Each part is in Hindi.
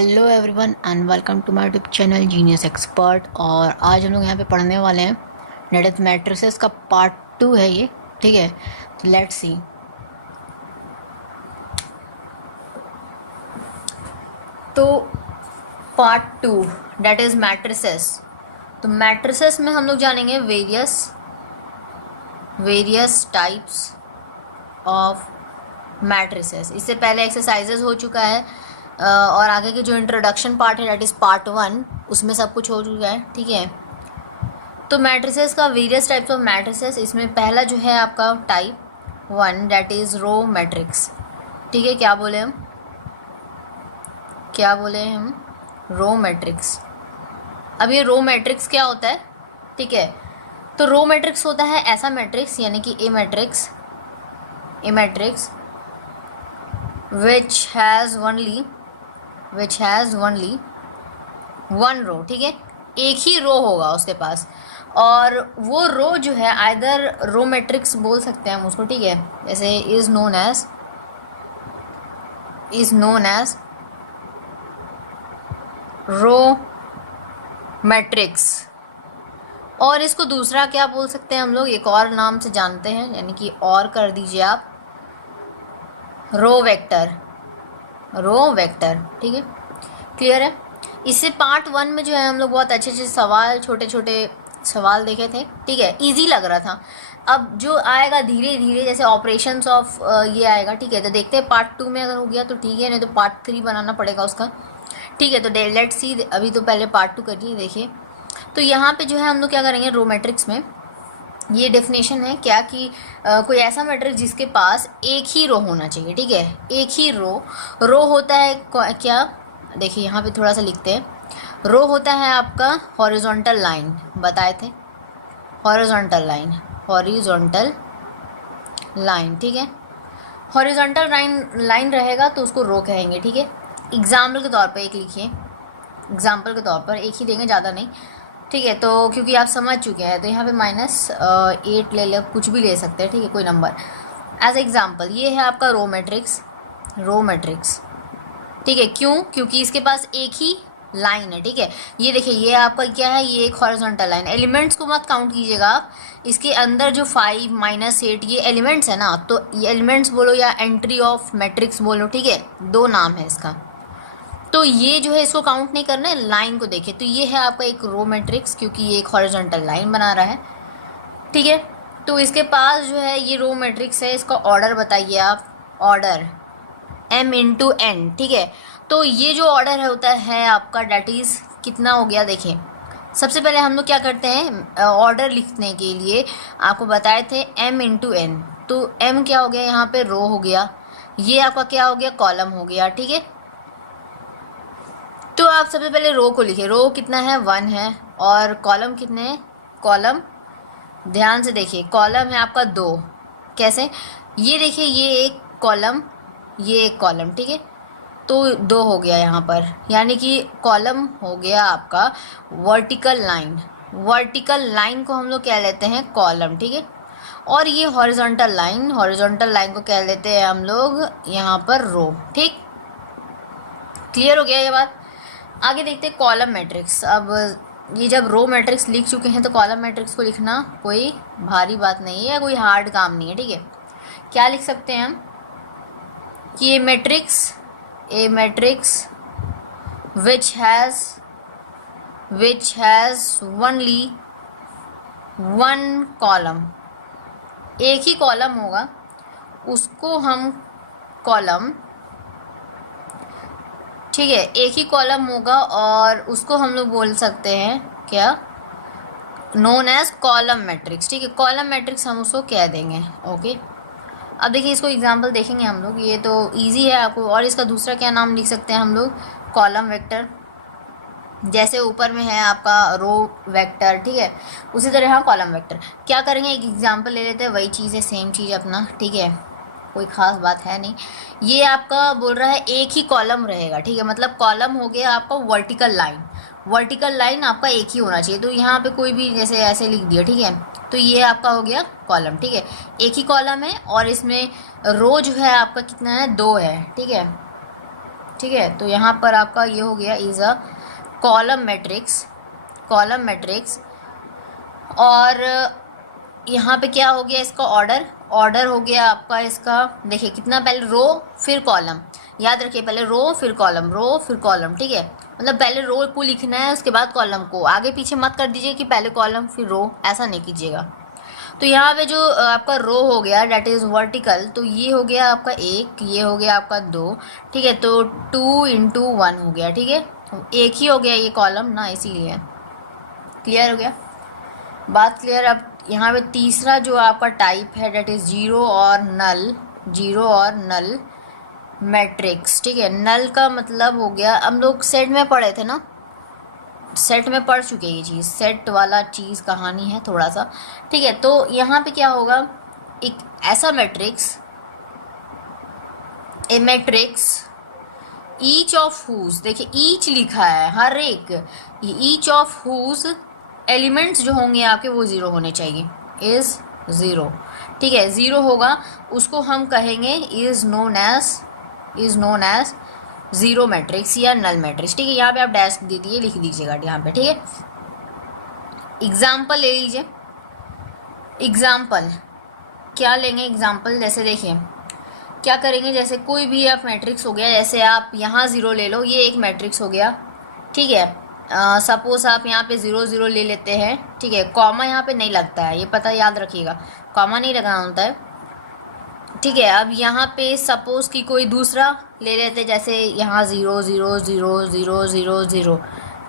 Hello everyone and welcome to my YouTube channel genius expert. और आज हम लोग यहाँ पे पढ़ने वाले हैं नेडेथ मैट्रिसेस का पार्ट 2 है ये। ठीक है, तो लेट्स सी। तो पार्ट 2 दैट इज मैट्रिसेस। तो मैट्रिसेस में हम लोग जानेंगे वेरियस टाइप्स ऑफ मैट्रिसेस। इससे पहले एक्सरसाइजेज हो चुका है और आगे के जो इंट्रोडक्शन पार्ट है दैट इज़ पार्ट 1, उसमें सब कुछ हो चुका है। ठीक है, तो मैट्रिसेस का वेरियस टाइप्स ऑफ मैट्रिसेस, इसमें पहला जो है आपका type 1 that is row matrix. ठीक है, क्या बोले हम रो मैट्रिक्स। अब ये रो मैट्रिक्स क्या होता है? ठीक है, तो रो मैट्रिक्स होता है ऐसा मैट्रिक्स यानी कि ए matrix which has only one row। ठीक है, एक ही रो होगा उसके पास, और वो रो जो है आइदर रो मैट्रिक्स बोल सकते हैं हम उसको। ठीक है, जैसे is known as row matrix. और इसको दूसरा क्या बोल सकते हैं हम लोग, एक और नाम से जानते हैं, यानी कि और कर दीजिए आप, रो वेक्टर। ठीक है, क्लियर है। इससे पार्ट 1 में जो है हम लोग बहुत अच्छे सवाल, छोटे सवाल देखे थे। ठीक है, इजी लग रहा था। अब जो आएगा धीरे धीरे, जैसे ऑपरेशंस ऑफ ये आएगा। ठीक है, तो देखते हैं पार्ट 2 में अगर हो गया तो ठीक है, नहीं तो पार्ट 3 बनाना पड़ेगा उसका। ठीक है, तो लेट्स सी। अभी तो पहले पार्ट 2 करिए। देखिए, तो यहाँ पे जो है हम लोग क्या करेंगे, रो मैट्रिक्स में ये डेफिनेशन है क्या कि कोई ऐसा मैट्रिक्स जिसके पास एक ही रो होना चाहिए। ठीक है, एक ही रो होता है क्या, देखिए यहाँ पे थोड़ा सा लिखते हैं। रो होता है आपका हॉरिजॉन्टल लाइन, बताए थे हॉरिजॉन्टल लाइन। ठीक है, हॉरिजॉन्टल लाइन रहेगा तो उसको रो कहेंगे। ठीक है, एग्जाम्पल के तौर पर एक लिखिए, एग्जाम्पल के तौर पर एक ही देंगे, ज़्यादा नहीं। ठीक है, तो क्योंकि आप समझ चुके हैं तो यहाँ पे -8 ले कुछ भी ले सकते हैं। ठीक है, कोई नंबर एज एग्जाम्पल। ये है आपका रो मैट्रिक्स। ठीक है, क्योंकि इसके पास एक ही लाइन है। ठीक है, ये देखिए, ये आपका क्या है, ये एक हॉरिजॉन्टल लाइन। एलिमेंट्स को मत काउंट कीजिएगा आप, इसके अंदर जो 5 -8 ये एलिमेंट्स है ना, तो ये एलिमेंट्स बोलो या एंट्री ऑफ मैट्रिक्स बोलो। ठीक है, दो नाम है इसका। तो ये जो है इसको काउंट नहीं करना है, लाइन को देखिए। तो ये है आपका एक रो मैट्रिक्स, क्योंकि ये एक हॉरिजॉन्टल लाइन बना रहा है। ठीक है, तो इसके पास जो है ये रो मैट्रिक्स है, इसका ऑर्डर बताइए आप, ऑर्डर m×n। ठीक है, तो ये जो ऑर्डर होता है आपका डेट इज़ कितना हो गया। देखिए, सबसे पहले हम लोग क्या करते हैं, ऑर्डर लिखने के लिए आपको बताए थे m×n। तो m क्या हो गया, यहाँ पे रो हो गया, ये आपका क्या हो गया, कॉलम हो गया। ठीक है, तो आप सबसे पहले रो को लिखिए। रो कितना है, 1 है, और कॉलम कितने हैं, कॉलम ध्यान से देखिए, कॉलम है आपका 2। कैसे, ये देखिए, ये एक कॉलम, ये एक कॉलम। ठीक है, तो 2 हो गया यहाँ पर, यानी कि कॉलम हो गया आपका वर्टिकल लाइन को हम लोग कह लेते हैं कॉलम। ठीक है, और ये हॉरिजॉन्टल लाइन को कह लेते हैं हम लोग यहाँ पर रो। ठीक, क्लियर हो गया ये बात। आगे देखते हैं कॉलम मैट्रिक्स। अब ये जब रो मैट्रिक्स लिख चुके हैं तो कॉलम मैट्रिक्स को लिखना कोई भारी बात नहीं है, कोई हार्ड काम नहीं है। ठीक है, क्या लिख सकते हैं हम कि ये matrix which has only one column, एक ही कॉलम होगा, उसको हम कॉलम, ठीक है, एक ही कॉलम होगा और उसको हम लोग बोल सकते हैं क्या, नोन एज कॉलम मैट्रिक्स। ठीक है, कॉलम मैट्रिक्स हम उसको कह देंगे। ओके, अब देखिए, इसको एग्जांपल देखेंगे हम लोग, ये तो इजी है आपको। और इसका दूसरा क्या नाम लिख सकते हैं हम लोग, कॉलम वेक्टर। जैसे ऊपर में है आपका रो वेक्टर, ठीक है, उसी तरह यहाँ कॉलम वेक्टर। क्या करेंगे, एक एग्जांपल ले लेते हैं, वही चीज़ है, सेम चीज़ अपना। ठीक है, कोई ख़ास बात है नहीं। ये आपका बोल रहा है एक ही कॉलम रहेगा। ठीक है, मतलब कॉलम हो गया आपका वर्टिकल लाइन आपका एक ही होना चाहिए। तो यहाँ पे कोई भी जैसे ऐसे लिख दिया। ठीक है, तो ये आपका हो गया कॉलम। ठीक है, एक ही कॉलम है और इसमें रो जो है आपका कितना है, 2 है। ठीक है, ठीक है। तो यहाँ पर आपका ये हो गया is a column matrix, column matrix. और यहाँ पे क्या हो गया इसका ऑर्डर, ऑर्डर हो गया आपका इसका, देखिए कितना, पहले रो फिर कॉलम, याद रखिए पहले रो फिर कॉलम, रो फिर कॉलम, ठीक है। मतलब पहले रो को लिखना है उसके बाद कॉलम को, आगे पीछे मत कर दीजिए कि पहले कॉलम फिर रो, ऐसा नहीं कीजिएगा। तो यहाँ पे जो आपका रो हो गया डेट इज़ वर्टिकल, तो ये हो गया आपका एक, ये हो गया आपका दो, ठीक है। तो 2 × 1 हो गया, ठीक है। एक ही हो गया ये कॉलम ना, इसीलिए। क्लियर हो गया, बात क्लियर। अब यहाँ पे तीसरा जो आपका टाइप है डेट इज़ जीरो और नल, जीरो और नल मैट्रिक्स, ठीक है। नल का मतलब हो गया, हम लोग सेट में पढ़े थे ना, सेट में पढ़ चुके ये चीज़, सेट वाला चीज़ कहानी है थोड़ा सा, ठीक है। तो यहाँ पे क्या होगा, एक ऐसा matrix, a matrix each of whose, देखिए ईच लिखा है, हर एक, ईच ऑफ हुज एलिमेंट्स जो होंगे आपके वो ज़ीरो होने चाहिए, इज़ ज़ीरो, ठीक है। ज़ीरो होगा उसको हम कहेंगे is known as zero matrix या नल मैट्रिक्स, ठीक है। यहाँ पे आप डैश दे दिए, लिख दीजिएगा यहाँ पे, ठीक है। एग्जाम्पल ले लीजिए, एग्जाम्पल क्या लेंगे, एग्जाम्पल जैसे देखिए क्या करेंगे, जैसे कोई भी आप मैट्रिक्स हो गया, जैसे आप यहाँ ज़ीरो ले लो, ये एक मैट्रिक्स हो गया, ठीक है। सपोज आप यहाँ पे 0 0 ले लेते हैं, ठीक है। कॉमा यहाँ पे नहीं लगता है, ये पता याद रखिएगा, कॉमा नहीं लगाना होता है, ठीक है। अब यहाँ पे सपोज कि कोई दूसरा ले लेते, जैसे यहाँ 0 0 0 0 0 0,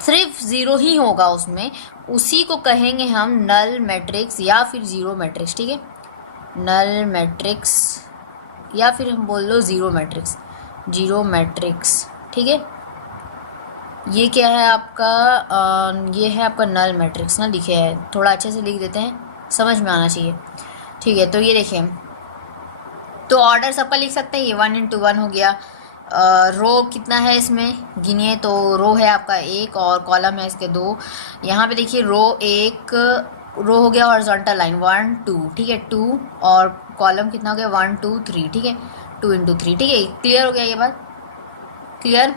सिर्फ ज़ीरो ही होगा उसमें, उसी को कहेंगे हम नल मैट्रिक्स या फिर ज़ीरो मैट्रिक्स, ठीक है। नल मैट्रिक्स या फिर हम बोल लो ज़ीरो मैट्रिक्स, जीरो मैट्रिक्स, ठीक है। ये क्या है आपका, ये है आपका नल मैट्रिक्स ना, लिखे है, थोड़ा अच्छे से लिख देते हैं, समझ में आना चाहिए, ठीक है। तो ये देखिए, तो ऑर्डर सबका लिख सकते हैं, ये 1 × 1 हो गया। रो कितना है इसमें गिनिए, तो रो है आपका एक और कॉलम है इसके दो। यहाँ पे देखिए रो एक, रो हो गया हॉरिजॉन्टल लाइन 1 2, ठीक है, 2, और कॉलम कितना हो गया 1 2 3, ठीक है, 2 × 3, ठीक है। क्लियर हो गया ये बात, क्लियर।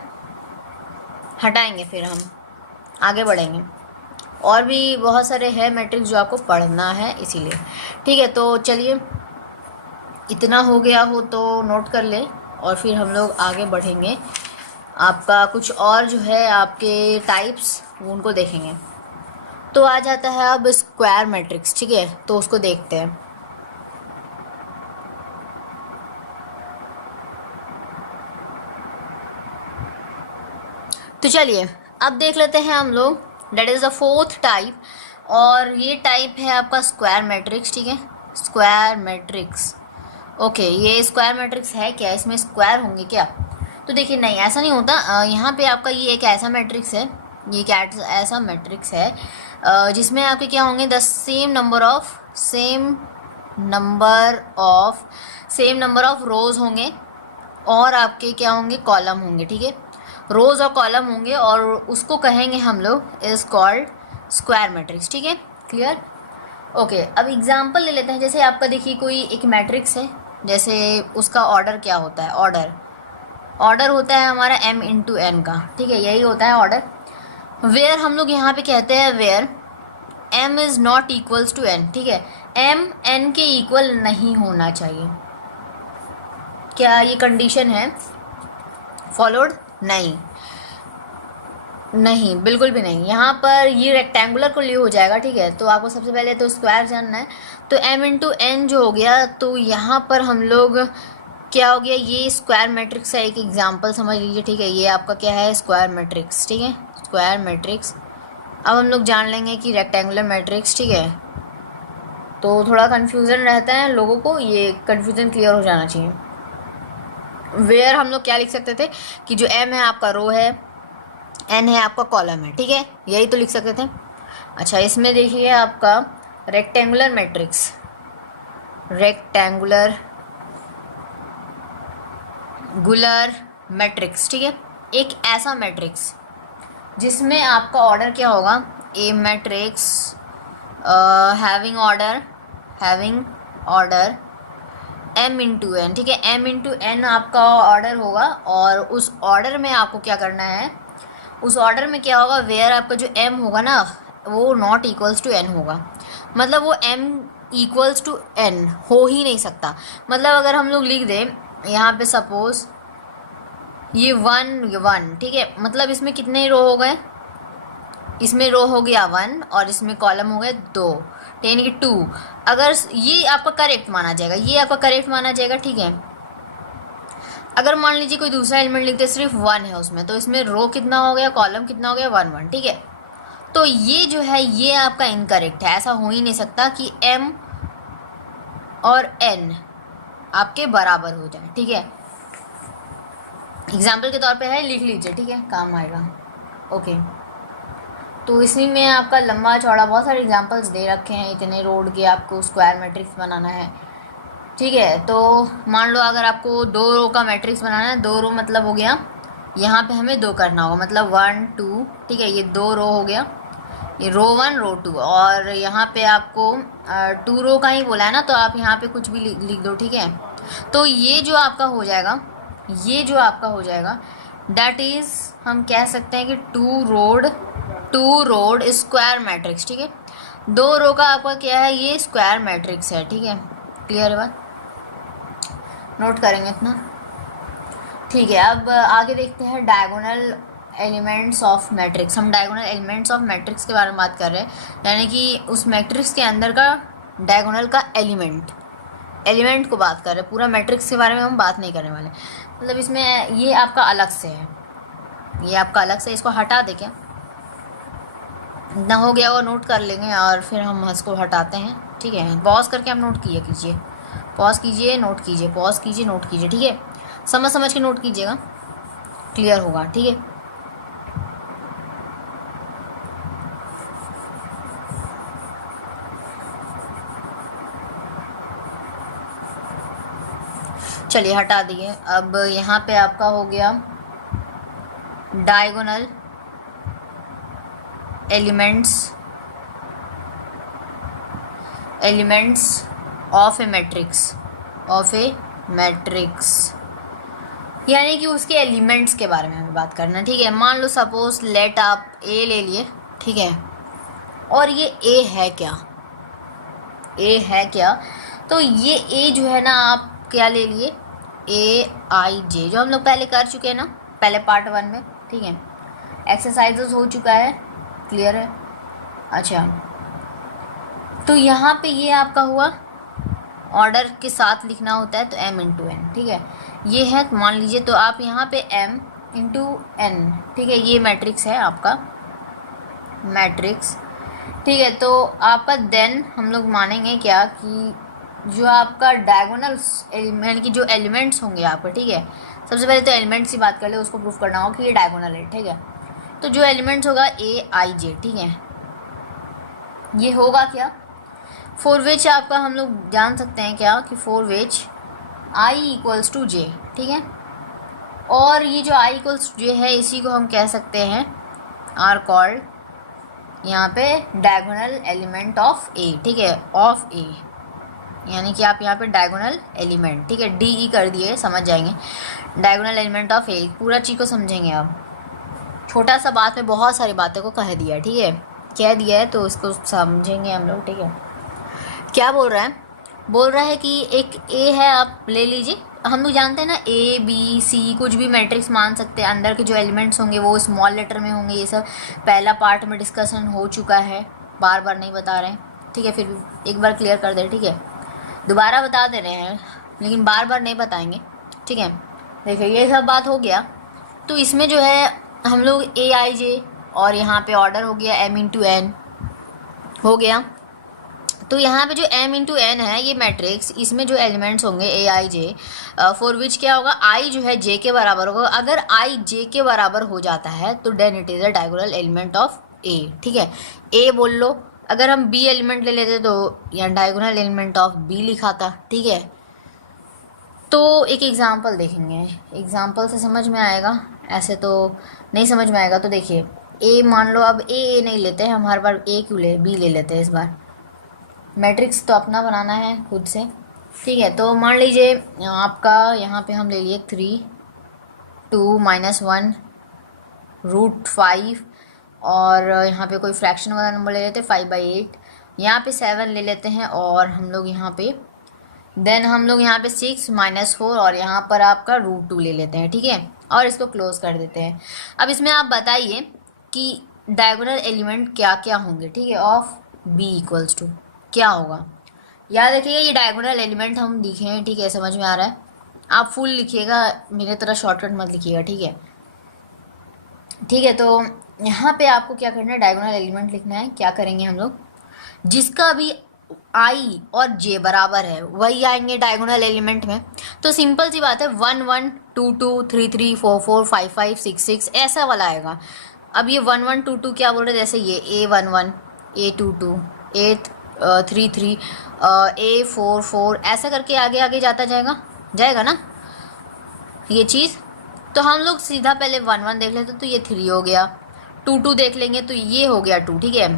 हटाएंगे फिर हम आगे बढ़ेंगे, और भी बहुत सारे है मैट्रिक्स जो आपको पढ़ना है इसीलिए, ठीक है। तो चलिए इतना हो गया हो तो नोट कर ले, और फिर हम लोग आगे बढ़ेंगे, आपका कुछ और जो है आपके टाइप्स उनको देखेंगे। तो आ जाता है अब स्क्वायर मैट्रिक्स, ठीक है, तो उसको देखते हैं। तो चलिए अब देख लेते हैं हम लोग, that is the fourth type, और ये टाइप है आपका स्क्वायर मैट्रिक्स, ठीक है, स्क्वायर मैट्रिक्स। ओके, ये स्क्वायर मैट्रिक्स है क्या, इसमें स्क्वायर होंगे क्या? तो देखिए नहीं, ऐसा नहीं होता। यहाँ पे आपका ये एक ऐसा मैट्रिक्स है, ये एक ऐसा मैट्रिक्स है जिसमें आपके क्या होंगे, the same number of rows होंगे, और आपके क्या होंगे, कॉलम होंगे, ठीक है। रोज़ और कॉलम होंगे, और उसको कहेंगे हम लोग इज़ कॉल्ड स्क्वायर मैट्रिक्स, ठीक है, क्लियर। ओके, अब एग्जांपल ले लेते हैं। जैसे आपका देखिए कोई एक मैट्रिक्स है, जैसे उसका ऑर्डर क्या होता है, ऑर्डर होता है हमारा m × n का, ठीक है, यही होता है ऑर्डर। वेयर हम लोग यहाँ पे कहते हैं where m is not equals to n, ठीक है, m n के इक्वल नहीं होना चाहिए। क्या ये कंडीशन है फॉलोड? नहीं, बिल्कुल भी नहीं। यहाँ पर ये रेक्टेंगुलर को लिए हो जाएगा, ठीक है। तो आपको सबसे पहले तो स्क्वायर जानना है, तो m × n जो हो गया, तो यहाँ पर हम लोग क्या हो गया, ये स्क्वायर मैट्रिक्स का एक एग्जांपल समझ लीजिए, ठीक है। ये आपका क्या है, स्क्वायर मैट्रिक्स, ठीक है, स्क्वायर मैट्रिक्स। अब हम लोग जान लेंगे कि रेक्टेंगुलर मैट्रिक्स, ठीक है। तो थोड़ा कन्फ्यूज़न रहता है लोगों को, ये कन्फ्यूज़न क्लियर हो जाना चाहिए। वेयर हम लोग क्या लिख सकते थे कि जो m है आपका रो है, n है आपका कॉलम है, ठीक है, यही तो लिख सकते थे। अच्छा, इसमें देखिए आपका रेक्टेंगुलर मैट्रिक्स, ठीक है, एक ऐसा मैट्रिक्स जिसमें आपका ऑर्डर क्या होगा, a matrix having order m into n, ठीक है। m इंटू एन आपका ऑर्डर होगा, और उस ऑर्डर में आपको क्या करना है, उस ऑर्डर में क्या होगा, वेयर आपका जो m होगा ना वो नॉट इक्वल्स टू n होगा। मतलब वो m इक्वल्स टू n हो ही नहीं सकता। मतलब अगर हम लोग लिख दें यहाँ पे सपोज ये 1 ठीक है, मतलब इसमें कितने रो हो गए, इसमें रो हो गया 1 और इसमें कॉलम हो गए 2, यानी कि 2। अगर ये आपका करेक्ट माना जाएगा, ये आपका करेक्ट माना जाएगा, ठीक है। अगर मान लीजिए कोई दूसरा एलिमेंट लिखते सिर्फ 1 है उसमें, तो इसमें रो कितना हो गया, कॉलम कितना हो गया, 1 ठीक है। तो ये जो है ये आपका इनकरेक्ट है। ऐसा हो ही नहीं सकता कि m और n आपके बराबर हो जाए, ठीक है। एग्जाम्पल के तौर पे है, लिख लीजिए, ठीक है, काम आएगा। ओके, तो इसी में आपका लंबा चौड़ा बहुत सारे एग्जांपल्स दे रखे हैं। इतने रोड के आपको स्क्वायर मैट्रिक्स बनाना है, ठीक है। तो मान लो अगर आपको 2 रो का मैट्रिक्स बनाना है, 2 रो मतलब हो गया यहाँ पे हमें 2 करना होगा, मतलब 1 2, ठीक है। ये 2 रो हो गया, ये रो 1 रो 2, और यहाँ पे आपको 2 रो का ही बोला है ना, तो आप यहाँ पे कुछ भी लिख दो, ठीक है। तो ये जो आपका हो जाएगा, ये जो आपका हो जाएगा दैट इज़ हम कह सकते हैं कि 2 रोड स्क्वायर मैट्रिक्स, ठीक है। 2 रो का आपका क्या है, ये स्क्वायर मैट्रिक्स है, ठीक है। क्लियर है बात, नोट करेंगे इतना, ठीक है। अब आगे देखते हैं डायगोनल एलिमेंट्स ऑफ मैट्रिक्स। हम डायगोनल एलिमेंट्स ऑफ मैट्रिक्स के बारे में बात कर रहे हैं, यानी कि उस मैट्रिक्स के अंदर का डायगोनल का एलिमेंट को बात कर रहे हैं। पूरा मैट्रिक्स के बारे में हम बात नहीं करने वाले, मतलब इसमें ये आपका अलग से है, ये आपका अलग से, इसको हटा दे क्या, इतना हो गया वो नोट कर लेंगे और फिर हम इसको हटाते हैं, ठीक है। पॉज करके आप नोट कीजिए, पॉज कीजिए, नोट कीजिए, पॉज कीजिए, नोट कीजिए, ठीक है। समझ के नोट कीजिएगा, क्लियर होगा, ठीक है। चलिए हटा दिए। अब यहाँ पे आपका हो गया diagonal elements of A matrix, यानी कि उसके एलिमेंट्स के बारे में हमें बात करना है, ठीक है। मान लो सपोज लेट आप ए ले लिए, ठीक है, और ये ए है क्या, तो ये ए जो है ना आप क्या ले लिए, AIJ, जो हम लोग पहले कर चुके हैं ना, पहले पार्ट 1 में, ठीक है। एक्सरसाइजेस हो चुका है, क्लियर है। अच्छा, तो यहाँ पे ये आपका हुआ, ऑर्डर के साथ लिखना होता है तो m इंटू एन, ठीक है। ये है, मान लीजिए, तो आप यहाँ पे m इंटू एन, ठीक है, ये मैट्रिक्स है आपका मैट्रिक्स, ठीक है। तो आपका देन हम लोग मानेंगे क्या कि जो आपका डायगोनल यानी कि जो एलिमेंट्स होंगे आपका, ठीक है। सबसे पहले तो एलिमेंट्स की बात कर ले, उसको प्रूफ करना होगा कि ये डायगोनल है, ठीक है। तो जो एलिमेंट्स होगा AIJ, ठीक है, ये होगा क्या, फॉर विच आपका हम लोग जान सकते हैं क्या कि for which I equals to J, ठीक है। और ये जो I इक्वल्स टू J है, इसी को हम कह सकते हैं आर कॉल्ड यहाँ पे डायगोनल एलिमेंट ऑफ A, ठीक है, ऑफ A, यानी कि आप यहाँ पे डायगोनल एलिमेंट, ठीक है, DE कर दिए, समझ जाएंगे, डायगोनल एलिमेंट ऑफ A, पूरा चीज़ को समझेंगे आप। छोटा सा बात में बहुत सारी बातों को कह दिया, ठीक है, कह दिया है तो इसको समझेंगे हम लोग, ठीक है। क्या बोल रहा है कि एक A है, आप ले लीजिए, हम लोग जानते हैं ना ABC कुछ भी मैट्रिक्स मान सकते हैं, अंदर के जो एलिमेंट्स होंगे वो स्मॉल लेटर में होंगे, ये सब पहला पार्ट में डिस्कशन हो चुका है, बार बार नहीं बता रहे हैं, ठीक है। फिर भी एक बार क्लियर कर दे, ठीक है, दोबारा बता दे रहे हैं लेकिन बार बार नहीं बताएंगे, ठीक है। देखिए ये सब बात हो गया, तो इसमें जो है हम लोग AIJ, और यहाँ पे ऑर्डर हो गया m इंटू एन हो गया। तो यहाँ पे जो m इंटू एन है ये मैट्रिक्स, इसमें जो एलिमेंट्स होंगे AIJ, फॉर विच क्या होगा, I जो है J के बराबर होगा। अगर I J के बराबर हो जाता है तो then it is a diagonal element of A, ठीक है। A बोल लो, अगर हम B एलिमेंट ले लेते तो यहाँ डायगोनल एलिमेंट ऑफ B लिखा था, ठीक है। तो एक एग्जांपल देखेंगे, एग्जांपल से समझ में आएगा, ऐसे तो नहीं समझ में आएगा। तो देखिए A मान लो, अब A नहीं लेते हैं हम, हर बार A क्यों ले, B ले लेते हैं इस बार। मैट्रिक्स तो अपना बनाना है खुद से, ठीक है, तो मान लीजिए आपका यहाँ पे हम ले लिए 3 2 -1 √5 और यहाँ पे कोई फ्रैक्शन वाला नंबर ले लेते हैं 5/8, यहाँ पे 7 ले लेते हैं और हम लोग यहाँ पे देन हम लोग यहाँ पे 6 -4 और यहाँ पर आपका √2 ले लेते हैं। ठीक है, और इसको क्लोज कर देते हैं। अब इसमें आप बताइए कि डायगोनल एलिमेंट क्या क्या होंगे। ठीक है, ऑफ b इक्वल्स टू क्या होगा। याद रखिएगा ये डायगोनल एलिमेंट हम लिखे हैं। ठीक है, समझ में आ रहा है। आप फुल लिखिएगा, मेरे तरह शॉर्टकट मत लिखिएगा। ठीक है, ठीक है, तो यहाँ पे आपको क्या करना है, डायगोनल एलिमेंट लिखना है। क्या करेंगे हम लोग, जिसका भी i और j बराबर है वही आएंगे डायगोनल एलिमेंट में। तो सिंपल सी बात है, 1 1 2 2 3 3 4 4 5 5 6 6 ऐसा वाला आएगा। अब ये 1 1 2 2 क्या बोल रहे हैं, जैसे ये A1 1 A2 2 A3 3 A4 4 ऐसा करके आगे आगे जाएगा ना ये चीज़। तो हम लोग सीधा पहले 1 1 देख लेते, तो ये 3 हो गया। 2 2 देख लेंगे तो ये हो गया 2। ठीक है,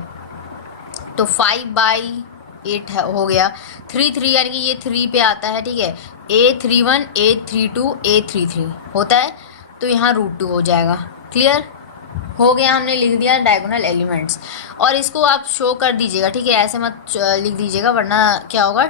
तो 5/8 हो गया। 3 3 यानी कि ये 3 पे आता है। ठीक है, A31 A32 A33 होता है, तो यहाँ √2 हो जाएगा। क्लियर हो गया, हमने लिख दिया डायगोनल एलिमेंट्स। और इसको आप शो कर दीजिएगा। ठीक है, ऐसे मत लिख दीजिएगा वरना क्या होगा,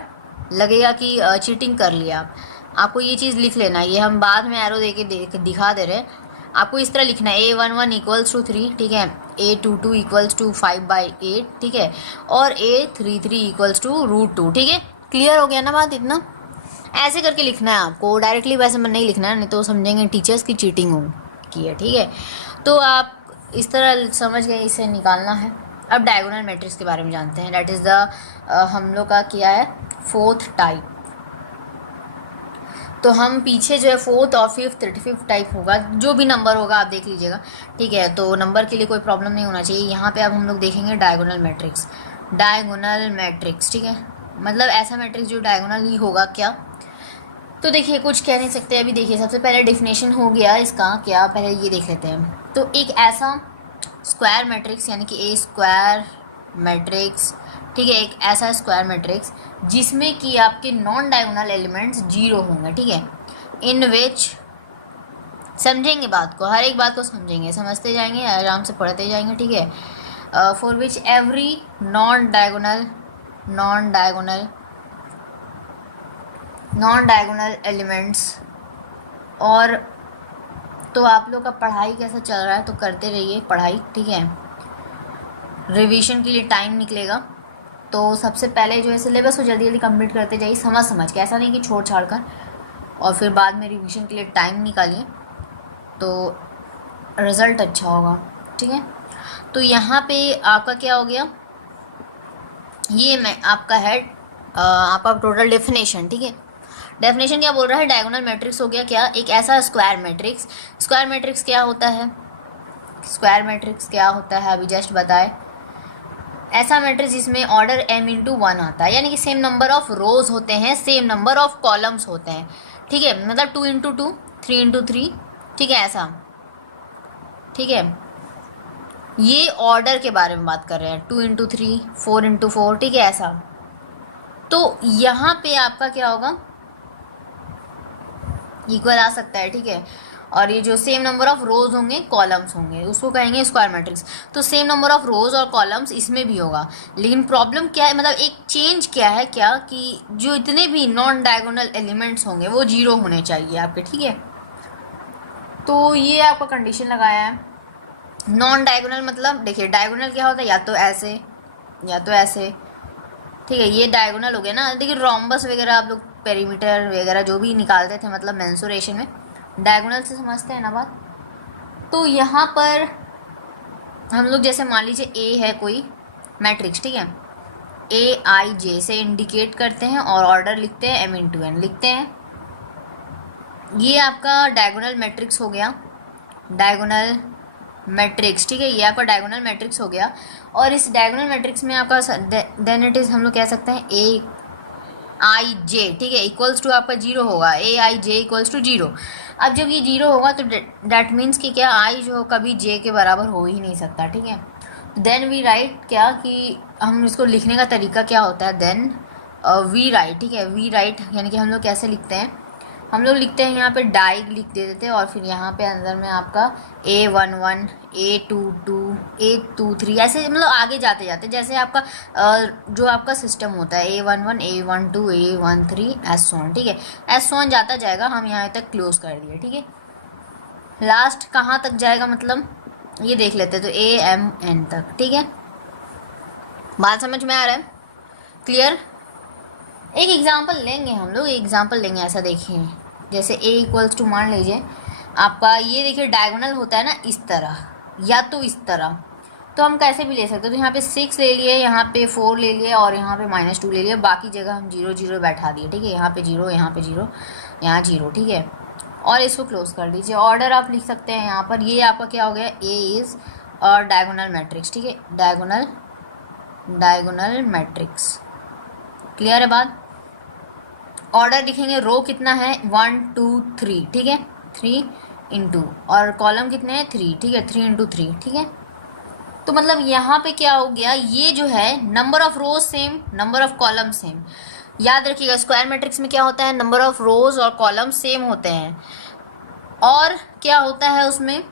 लगेगा कि चीटिंग कर लिया आप। आपको ये चीज़ लिख लेना, ये हम बाद में एरो दिखा दे रहे हैं। आपको इस तरह लिखना है A11 इक्वल्स टू 3। ठीक है, A22 इक्वल्स टू 5/8। ठीक है, और A33 इक्वल्स टू √2। ठीक है, क्लियर हो गया ना बात। इतना ऐसे करके लिखना है आपको, डायरेक्टली वैसे में नहीं लिखना है, नहीं तो समझेंगे टीचर्स की चीटिंग हो की है। ठीक है, तो आप इस तरह समझ गए, इसे निकालना है। अब डायगोनल मैट्रिक्स के बारे में जानते हैं। दैट इज़ द हम लोग का किया है 4th टाइप। तो हम पीछे जो है 4th और 5th टाइप होगा, जो भी नंबर होगा आप देख लीजिएगा। ठीक है, तो नंबर के लिए कोई प्रॉब्लम नहीं होना चाहिए। यहाँ पे अब हम लोग देखेंगे डायगोनल मैट्रिक्स। ठीक है, मतलब ऐसा मैट्रिक्स जो डायगोनल ही होगा क्या। तो देखिए, कुछ कह नहीं सकते। अभी देखिए, सबसे पहले डेफिनेशन हो गया इसका क्या, पहले ये देख लेते हैं। तो एक ऐसा स्क्वायर मैट्रिक्स यानी कि ए स्क्वायर मैट्रिक्स। ठीक है, एक ऐसा स्क्वायर मैट्रिक्स जिसमें कि आपके नॉन डायगोनल एलिमेंट्स 0 होंगे। ठीक है, इन विच, समझेंगे बात को, हर एक बात को समझेंगे, समझते जाएंगे, आराम से पढ़ते जाएंगे। ठीक है, for which every non diagonal elements. और तो आप लोग का पढ़ाई कैसा चल रहा है, तो करते रहिए पढ़ाई। ठीक है, रिवीजन के लिए टाइम निकलेगा, तो सबसे पहले जो है सिलेबस को जल्दी जल्दी कंप्लीट करते जाइए, समझ के, ऐसा नहीं कि छोड़ छाड़ कर और फिर बाद में रिवीजन के लिए टाइम निकालिए, तो रिज़ल्ट अच्छा होगा। ठीक है, तो यहाँ पे आपका क्या हो गया, ये मैं आपका है आपका टोटल डेफिनेशन। ठीक है, डेफिनेशन क्या बोल रहा है, डायगोनल मैट्रिक्स हो गया क्या, एक ऐसा स्क्वायर मैट्रिक्स क्या होता है, अभी जस्ट बताए। ऐसा मैट्रिक्स जिसमें ऑर्डर m×1 आता है, यानी कि सेम नंबर ऑफ रोज होते हैं, सेम नंबर ऑफ कॉलम्स होते हैं। ठीक है, मतलब 2×2 3×3। ठीक है, ऐसा। ठीक है, ये ऑर्डर के बारे में बात कर रहे हैं, 2×3 4×4। ठीक है, ऐसा। तो यहाँ पे आपका क्या होगा, इक्वल आ सकता है। ठीक है, और ये जो सेम नंबर ऑफ रोज होंगे, कॉलम्स होंगे, उसको कहेंगे स्क्वायर मैट्रिक्स। तो सेम नंबर ऑफ रोज और कॉलम्स इसमें भी होगा, लेकिन प्रॉब्लम क्या है, मतलब एक चेंज क्या है कि जो इतने भी नॉन डायगोनल एलिमेंट्स होंगे वो 0 होने चाहिए आपके। ठीक है, तो ये आपका कंडीशन लगाया है। नॉन डायगोनल मतलब देखिए, डायगोनल क्या होता है, या तो ऐसे या तो ऐसे। ठीक है, ये डायगोनल हो गया ना। देखिए, रोम्बस वगैरह आप लोग पेरीमीटर वगैरह जो भी निकालते थे, मतलब मेंसुरेशन में, डायगोनल से समझते हैं ना बात। तो यहाँ पर हम लोग जैसे मान लीजिए ए है कोई मैट्रिक्स। ठीक है, AIJ से इंडिकेट करते हैं और ऑर्डर लिखते हैं m×n लिखते हैं। ये आपका डायगोनल मैट्रिक्स हो गया, डायगोनल मैट्रिक्स। ठीक है, ये आपका डायगोनल मैट्रिक्स हो गया। और इस डायगोनल मैट्रिक्स में आपका देन इट इज़, हम लोग कह सकते हैं AIJ। ठीक है, इक्वल्स टू आपका 0 होगा, AIJ इक्वल्स टू 0। अब जब ये 0 होगा तो डैट मीन्स कि क्या, I जो कभी J के बराबर हो ही नहीं सकता। ठीक है, देन वी राइट क्या कि हम इसको लिखने का तरीका क्या होता है, देन वी राइट, ठीक है। वी राइट यानी कि हम लोग कैसे लिखते हैं, हम लोग लिखते हैं यहाँ पे डाई लिख देते हैं और फिर यहाँ पे अंदर में आपका A11 A22 A23 ऐसे मतलब आगे जाते जाते जैसे आपका जो आपका सिस्टम होता है A11 A12 A13 S1, ठीक है। S1 जाता जाएगा, हम यहाँ तक क्लोज कर दिए, ठीक है। लास्ट कहाँ तक जाएगा मतलब ये देख लेते हैं, तो AMN तक, ठीक है। बात समझ में आ रहा है, क्लियर। एक एग्जांपल लेंगे हम लोग, एग्जांपल लेंगे, ऐसा देखिए जैसे A इक्वल्स टू मान लीजिए आपका ये देखिए डायगोनल होता है ना इस तरह या तो इस तरह, तो हम कैसे भी ले सकते हैं। तो यहाँ पे 6 ले लिए, यहाँ पे 4 ले लिए और यहाँ पे -2 ले लिए, बाकी जगह हम 0 0 बैठा दिए, ठीक है। यहाँ पे 0, यहाँ पे 0, यहाँ 0, ठीक है। और इसको क्लोज कर दीजिए। ऑर्डर आप लिख सकते हैं यहाँ पर, ये आपका क्या हो गया, A इज़ और डायगोनल मैट्रिक्स, ठीक है। डायगोनल मैट्रिक्स, क्लियर है बात। ऑर्डर लिखेंगे, रो कितना है 1 2 3, ठीक है, 3 इंटू, और कॉलम कितने हैं 3, ठीक है, 3 इंटू 3, ठीक है। तो मतलब यहाँ पे क्या हो गया, ये जो है number of rose same, number of column same. याद रखिएगा स्क्वायर मैट्रिक्स में क्या होता है, नंबर ऑफ रोज और कॉलम सेम होते हैं, और क्या होता है उसमें,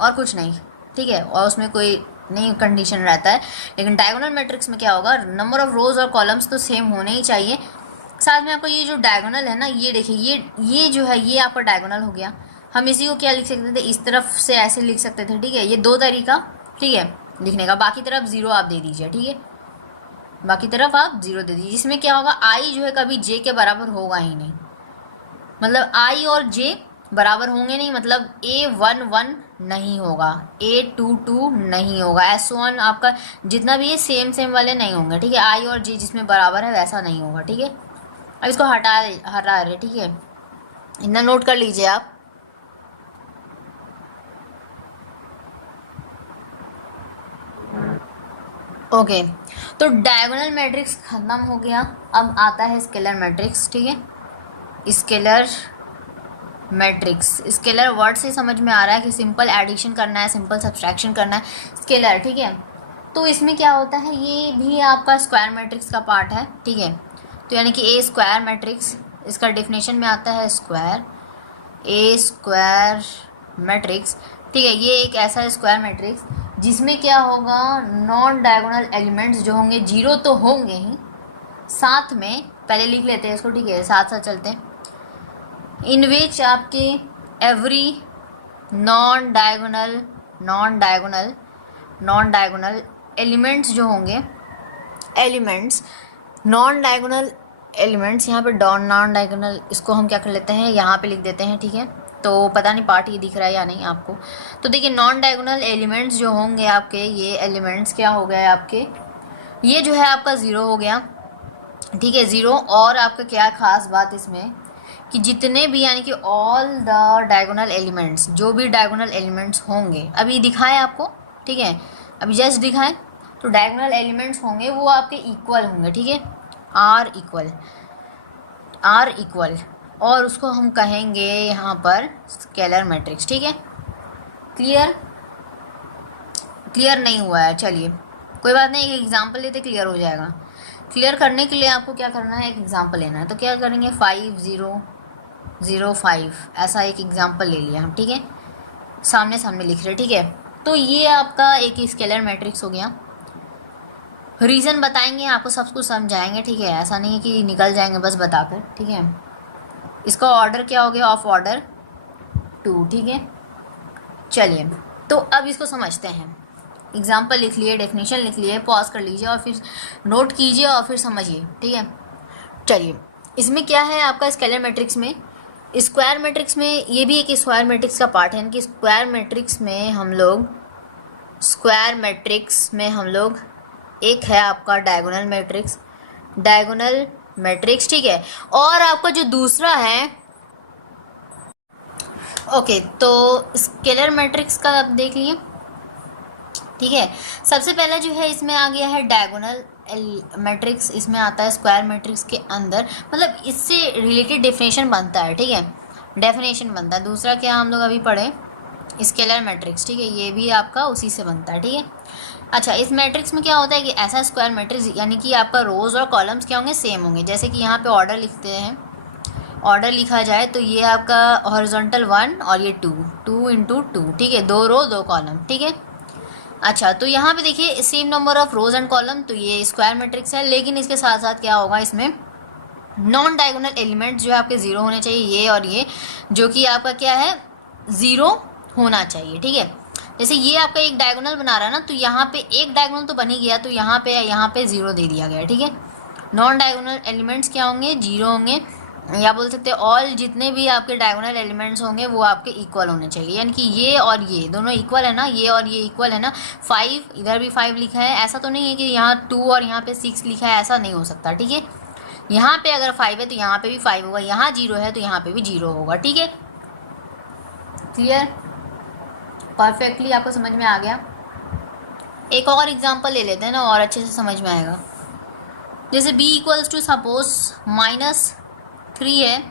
और कुछ नहीं, ठीक है, और उसमें कोई नहीं कंडीशन रहता है। लेकिन डायगोनल मैट्रिक्स में क्या होगा, नंबर ऑफ रोज और कॉलम्स तो सेम होने ही चाहिए। साथ में आपको ये जो डायगोनल है ना, ये देखिए ये जो है ये आपका डायगोनल हो गया। हम इसी को क्या लिख सकते थे, इस तरफ से ऐसे लिख सकते थे, ठीक है। ये 2 तरीका, ठीक है, लिखने का। बाकी तरफ 0 आप दे दीजिए, ठीक है, बाकी तरफ आप 0 दे दीजिए। इसमें क्या होगा, आई जो है कभी जे के बराबर होगा ही नहीं, मतलब आई और जे बराबर होंगे नहीं, मतलब A11 नहीं होगा, A22 नहीं होगा, S1 आपका जितना भी है सेम वाले नहीं होंगे, ठीक है। आई और जे जिसमें बराबर है वैसा नहीं होगा, ठीक है। अब इसको हटा रहे, ठीक है, इतना नोट कर लीजिए आप। ओके, तो डायगोनल मैट्रिक्स खत्म हो गया। अब आता है स्केलर मैट्रिक्स, ठीक है। स्केलर मैट्रिक्स, स्केलर वर्ड से समझ में आ रहा है कि सिंपल एडिशन करना है, सिंपल सब्सट्रैक्शन करना है, स्केलर, ठीक है। तो इसमें क्या होता है, ये भी आपका स्क्वायर मैट्रिक्स का पार्ट है, ठीक है। तो यानी कि ए स्क्वायर मैट्रिक्स, इसका डेफिनेशन में आता है स्क्वायर, ए स्क्वायर मैट्रिक्स, ठीक है। ये एक ऐसा स्क्वायर मैट्रिक्स जिसमें क्या होगा, नॉन डायगोनल एलिमेंट्स जो होंगे 0 तो होंगे ही, साथ में पहले लिख लेते हैं इसको, ठीक है, साथ साथ चलते हैं। इन विच आपके एवरी नॉन डायगोनल एलिमेंट्स जो होंगे, एलिमेंट्स नॉन डायगोनल एलिमेंट्स, यहाँ पे नॉन डायगोनल, इसको हम क्या कर लेते हैं, यहाँ पे लिख देते हैं, ठीक है। तो पता नहीं पार्ट ये दिख रहा है या नहीं आपको। तो देखिए नॉन डायगोनल एलिमेंट्स जो होंगे आपके, ये एलिमेंट्स क्या हो गए आपके, ये जो है आपका 0 हो गया, ठीक है, 0। और आपका क्या खास बात इसमें कि जितने भी यानी कि ऑल द डायगोनल एलिमेंट्स, जो भी डायगोनल एलिमेंट्स होंगे, अभी दिखाएं आपको, ठीक है, अभी जस्ट दिखाएं, तो डायगोनल एलिमेंट्स होंगे वो आपके इक्वल होंगे, ठीक है, आर इक्वल, और उसको हम कहेंगे यहाँ पर स्केलर मैट्रिक्स, ठीक है। क्लियर नहीं हुआ है, चलिए कोई बात नहीं, एक एग्जांपल लेते क्लियर हो जाएगा। क्लियर करने के लिए आपको क्या करना है, एक एग्जांपल लेना है। तो क्या करेंगे, 5005 ऐसा एक एग्जांपल ले लिया हम, ठीक है, सामने लिख रहे, ठीक है। तो ये आपका एक स्केलर मैट्रिक्स हो गया। रीज़न बताएंगे, आपको सब कुछ समझाएंगे, ठीक है, ऐसा नहीं है कि निकल जाएंगे बस बताकर, ठीक है। इसका ऑर्डर क्या हो गया, ऑफ ऑर्डर 2, ठीक है। चलिए तो अब इसको समझते हैं। एग्जाम्पल लिख लिए, डेफिनेशन लिख लिए, पॉज कर लीजिए और फिर नोट कीजिए और फिर समझिए, ठीक है। चलिए इसमें क्या है आपका स्केलर मैट्रिक्स में, स्क्वायर मैट्रिक्स में, ये भी एक स्क्वायर मैट्रिक्स का पार्ट है, यानी कि स्क्वायर मैट्रिक्स में हम लोग एक है आपका डायगोनल मैट्रिक्स, ठीक है। और आपका जो दूसरा है, ओके, तो स्केलर मैट्रिक्स का आप देख लिए, ठीक है। सबसे पहला जो है इसमें आ गया है डायगोनल मैट्रिक्स, इसमें आता है स्क्वायर मैट्रिक्स के अंदर, मतलब इससे रिलेटेड डेफिनेशन बनता है, ठीक है, डेफिनेशन बनता है। दूसरा क्या हम लोग अभी पढ़े, स्केलर मैट्रिक्स, ठीक है, ये भी आपका उसी से बनता है, ठीक है। अच्छा, इस मैट्रिक्स में क्या होता है कि ऐसा स्क्वायर मैट्रिक्स यानी कि आपका रोज और कॉलम्स क्या होंगे, सेम होंगे। जैसे कि यहाँ पे ऑर्डर लिखते हैं, ऑर्डर लिखा जाए तो ये आपका हॉरिजॉन्टल 1 और ये 2, 2 इंटू 2, ठीक है, 2 रो 2 कॉलम, ठीक है। अच्छा, तो यहाँ पे देखिए same number of rose and column, तो ये स्क्वायर मैट्रिक्स है। लेकिन इसके साथ साथ क्या होगा, इसमें नॉन डायगोनल एलिमेंट्स जो है आपके ज़ीरो होने चाहिए, ये और ये, जो कि आपका क्या है, ज़ीरो होना चाहिए, ठीक है। जैसे ये आपका एक डायगोनल बना रहा है ना, तो यहाँ पे एक डायगोनल तो बन ही गया, तो यहाँ पे ज़ीरो दे दिया गया, ठीक है। नॉन डायगोनल एलिमेंट्स क्या होंगे, जीरो होंगे, या बोल सकते हैं ऑल जितने भी आपके डायगोनल एलिमेंट्स होंगे वो आपके इक्वल होने चाहिए, यानी कि ये और ये दोनों इक्वल है ना, ये और ये इक्वल है ना। 5 इधर भी 5 लिखा है, ऐसा तो नहीं है कि यहाँ 2 और यहाँ पे 6 लिखा है, ऐसा नहीं हो सकता, ठीक है। यहाँ पे अगर 5 है तो यहाँ पे भी 5 होगा, यहाँ 0 है तो यहाँ पे भी 0 होगा, ठीक है। क्लियर, परफेक्टली आपको समझ में आ गया। एक और एग्जांपल ले लेते हैं ना, और अच्छे से समझ में आएगा। जैसे b इक्वल्स टू सपोज -3 है,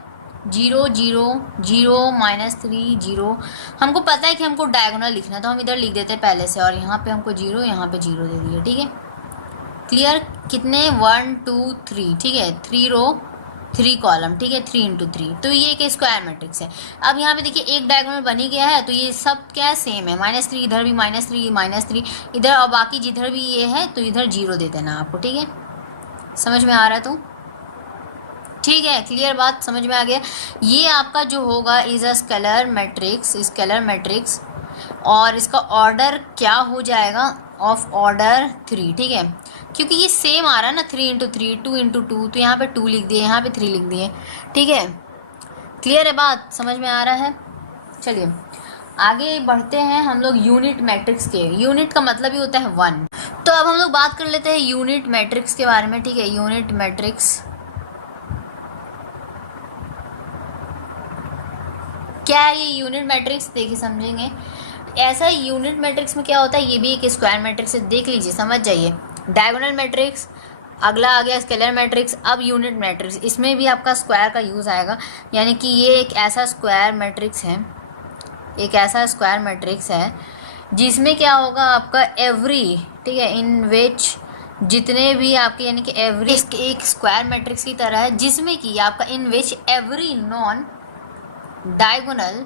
0 0 0 -3 0। हमको पता है कि हमको डायगोनल लिखना है, तो हम इधर लिख देते हैं पहले से, और यहाँ पे हमको 0, यहाँ पे 0 दे दिया, ठीक है। क्लियर, कितने 1 2 3, ठीक है, 3 रो 3 कॉलम, ठीक है, 3 इंटू 3, तो ये एक स्क्वायर मैट्रिक्स है। अब यहाँ पे देखिए एक डायगोनल बन ही गया है, तो ये सब क्या है, सेम है। -3 इधर भी -3 इधर, और बाकी जिधर भी ये है तो इधर 0 दे देना आपको, ठीक है। समझ में आ रहा है तो ठीक है, क्लियर बात, समझ में आ गया। ये आपका जो होगा इज अ स्केलर मैट्रिक्स, और इसका ऑर्डर क्या हो जाएगा, ऑफ ऑर्डर 3, ठीक है, क्योंकि ये सेम आ रहा है ना, 3 इंटू 3, 2 इंटू 2, तो यहाँ पे 2 लिख दिए, यहाँ पे 3 लिख दिए, ठीक है। क्लियर है बात, समझ में आ रहा है। चलिए आगे बढ़ते हैं हम लोग यूनिट मैट्रिक्स के। यूनिट का मतलब ही होता है 1। तो अब हम लोग बात कर लेते हैं यूनिट मैट्रिक्स के बारे में, ठीक है। यूनिट मैट्रिक्स क्या है, ये यूनिट मैट्रिक्स देखिए समझेंगे। ऐसा यूनिट मैट्रिक्स में क्या होता है, ये भी एक स्क्वायर मैट्रिक्स है, देख लीजिए, समझ जाइए। डायगोनल मैट्रिक्स, अगला आ गया स्केलर मैट्रिक्स, अब यूनिट मैट्रिक्स, इसमें भी आपका स्क्वायर का यूज़ आएगा। यानी कि ये एक ऐसा स्क्वायर मैट्रिक्स है, जिसमें क्या होगा आपका एवरी, ठीक है, इन विच जितने भी आपके, यानी कि एवरी एक स्क्वायर मैट्रिक्स की तरह है, जिसमें कि आपका इन विच एवरी नॉन डायगोनल,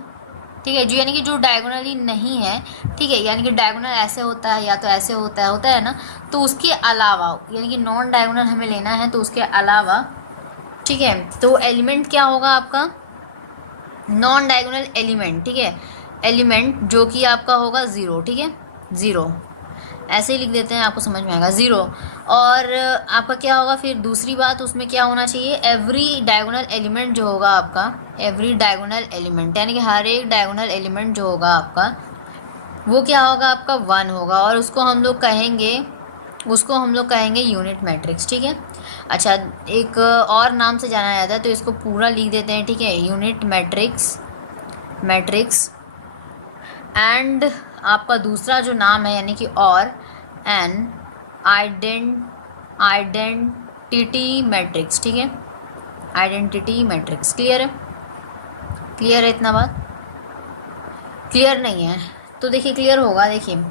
ठीक है, जो यानी कि जो डायगोनली नहीं है, ठीक है, यानी कि डायगोनल ऐसे होता है या तो ऐसे होता है ना, तो उसके अलावा, यानी कि नॉन डायगोनल हमें लेना है, तो उसके अलावा, ठीक है, तो एलिमेंट क्या होगा आपका, नॉन डायगोनल एलिमेंट, ठीक है, एलिमेंट जो कि आपका होगा 0, ठीक है, 0 ऐसे ही लिख देते हैं, आपको समझ में आएगा 0। और आपका क्या होगा फिर, दूसरी बात उसमें क्या होना चाहिए, एवरी डायगोनल एलिमेंट जो होगा आपका, एवरी डायगोनल एलिमेंट, यानी कि हर एक डायगोनल एलिमेंट जो होगा आपका, वो क्या होगा आपका 1 होगा, और उसको हम लोग कहेंगे यूनिट मैट्रिक्स, ठीक है। अच्छा, एक और नाम से जाना जाता है, तो इसको पूरा लिख देते हैं, ठीक है, यूनिट मैट्रिक्स। एंड आपका दूसरा जो नाम है, यानी कि और एन आइडेंटिटी मैट्रिक्स, ठीक है, आइडेंटिटी मैट्रिक्स। क्लियर है इतना बात, क्लियर नहीं है तो देखिए क्लियर होगा। देखिए